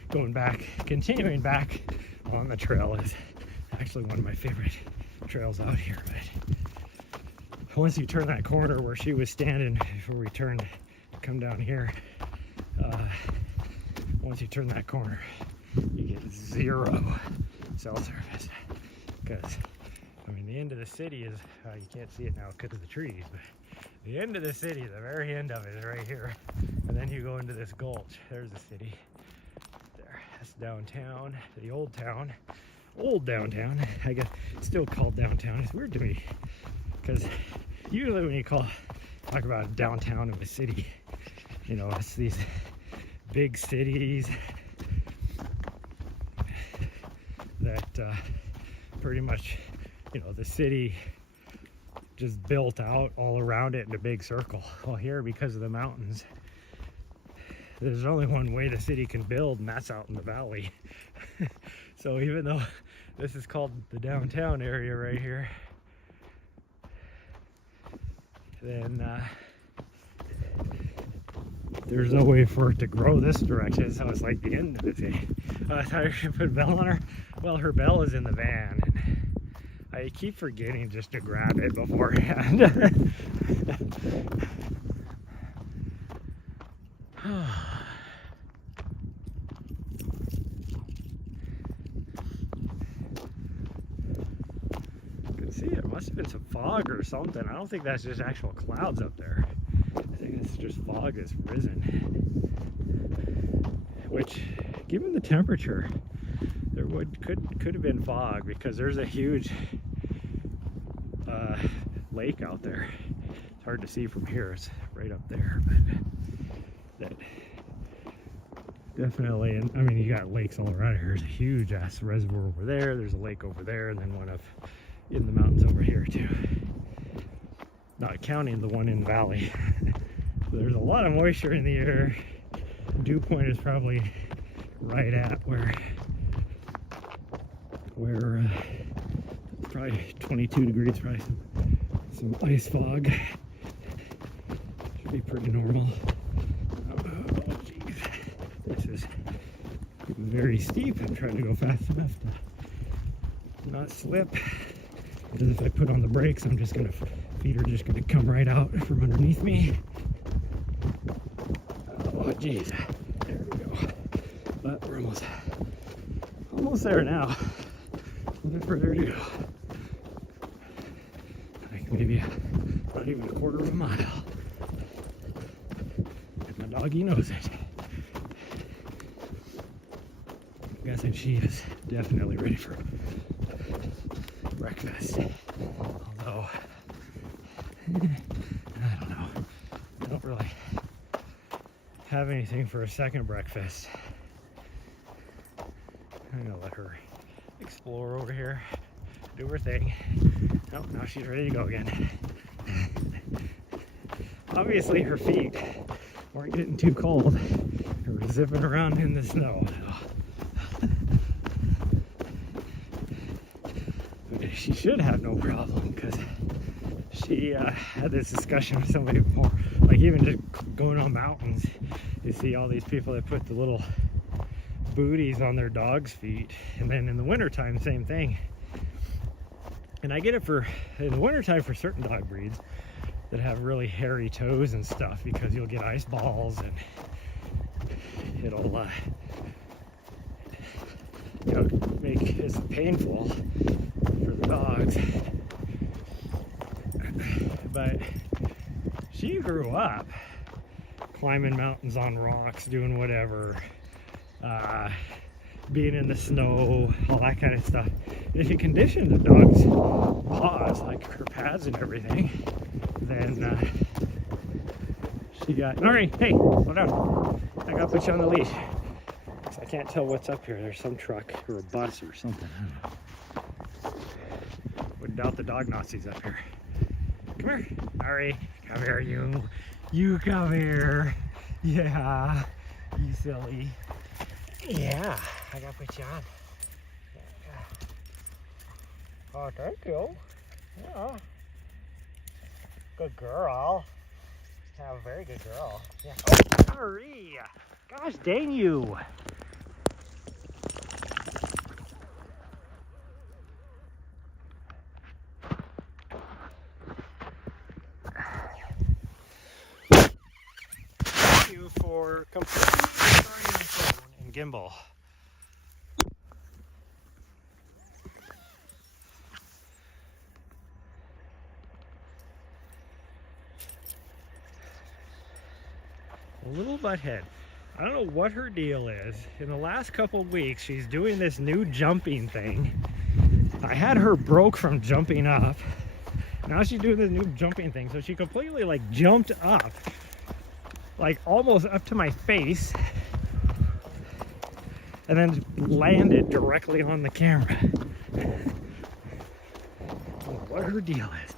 Going back, continuing back on the trail is actually one of my favorite trails out here. But once you turn that corner where she was standing before we turned to come down here, once you turn that corner, you get zero cell service. Because, I mean, the end of the city is, you can't see it now because of the trees, but the end of the city, the very end of it is right here. And then you go into this gulch. There's the city. There, that's downtown, the old town. Old downtown, I guess, it's still called downtown. It's weird to me, because usually when you talk about downtown of a city, you know, it's these big cities that pretty much, you know, the city just built out all around it in a big circle. Well, here, because of the mountains, there's only one way the city can build, and that's out in the valley. So even though this is called the downtown area right here, then there's no way for it to grow this direction, so it's like the end of the city. I thought I should put a bell on her. Well, her bell is in the van, and I keep forgetting just to grab it beforehand. You can see it must have been some fog or something. I don't think that's just actual clouds up there. I think it's just fog that's risen. Which, given the temperature, there could have been fog, because there's a huge lake out there. It's hard to see from here. It's right up there, but that definitely. And I mean, you got lakes all around here. There's a huge ass reservoir over there. There's a lake over there, and then one up in the mountains over here too. Not counting the one in the valley. So there's a lot of moisture in the air. Dew point is probably right at where probably 22 degrees, probably some ice fog. Should be pretty normal. Oh geez, this is very steep. I'm trying to go fast enough to not slip, because if I put on the brakes, I'm just gonna, feet are just gonna come right out from underneath me. Oh geez, there we go. But we're almost there now. A little bit further to go. Like maybe not even a quarter of a mile. And my doggy knows it. I'm guessing she is definitely ready for breakfast. Although, I don't know. I don't really have anything for a second breakfast. I'm gonna let her explore over here, do her thing. Oh, now she's ready to go again. Obviously her feet weren't getting too cold. They were zipping around in the snow. She should have no problem, because she had this discussion with somebody before, like even just going on mountains, you see all these people that put the little booties on their dogs' feet, and then in the wintertime, same thing. And I get it for in the wintertime for certain dog breeds that have really hairy toes and stuff, because you'll get ice balls and it'll you know, make it painful for the dogs. But she grew up climbing mountains on rocks, doing whatever, being in the snow, all that kind of stuff. And if you condition the dog's paws, like her pads and everything, then she got, all right, hey, slow down. I gotta put you on the leash. I can't tell what's up here. There's some truck or a bus or something. I don't know. Would doubt the dog Nazi's up here. Come here. Ari, come here, you. You come here. Yeah, you silly. Yeah, I gotta put you on. Yeah. Oh, thank you. Yeah. Good girl. Yeah, very good girl. Yeah. Oh, Ari. Gosh dang you. For completely restarting the phone and gimbal. A little butthead. I don't know what her deal is. In the last couple of weeks, she's doing this new jumping thing. I had her broke from jumping up. Now she's doing this new jumping thing. So she completely like jumped up, like almost up to my face, and then landed directly on the camera. I don't know what her deal is.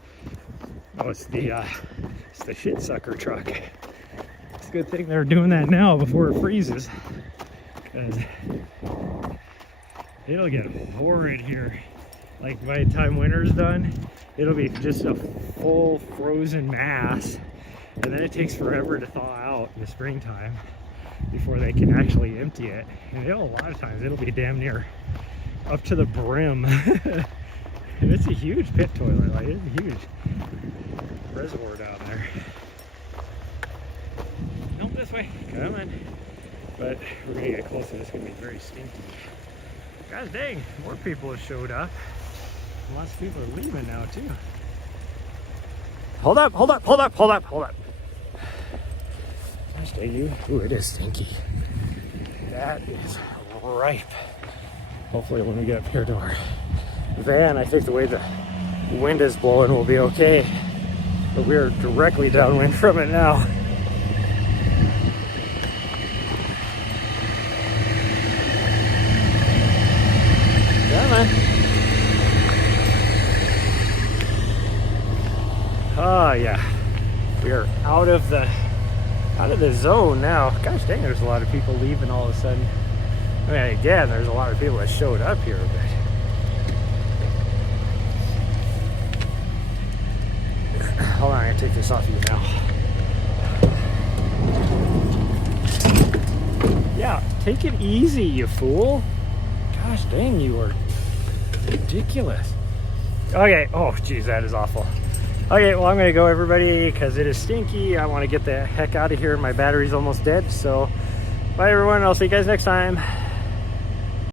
Oh, it's the shit sucker truck. It's a good thing they're doing that now before it freezes, because it'll get horrid here. Like by the time winter's done, it'll be just a full frozen mass. And then it takes forever to thaw out in the springtime before they can actually empty it. And a lot of times it'll be damn near up to the brim. And it's a huge pit toilet, like it's a huge reservoir down there. Nope, this way, come on. But we're gonna get closer, it's gonna be very stinky. Gosh dang, more people have showed up. Lots of people are leaving now too. Hold up, hold up, hold up, hold up, hold up. Gosh dang you. Ooh, it is stinky. That is ripe. Hopefully when we get up here to our van, I think the way the wind is blowing will be okay. But we are directly downwind from it now. Come on. Oh yeah, we are out of the zone now. Gosh dang, there's a lot of people leaving all of a sudden. I mean, again, there's a lot of people that showed up here, but hold on, I'm gonna take this off you now. Yeah, take it easy, you fool. Gosh dang, you are ridiculous. Okay, oh geez, that is awful. Okay, well I'm gonna go, everybody, because it is stinky. I want to get the heck out of here. My battery's almost dead. So bye everyone, I'll see you guys next time.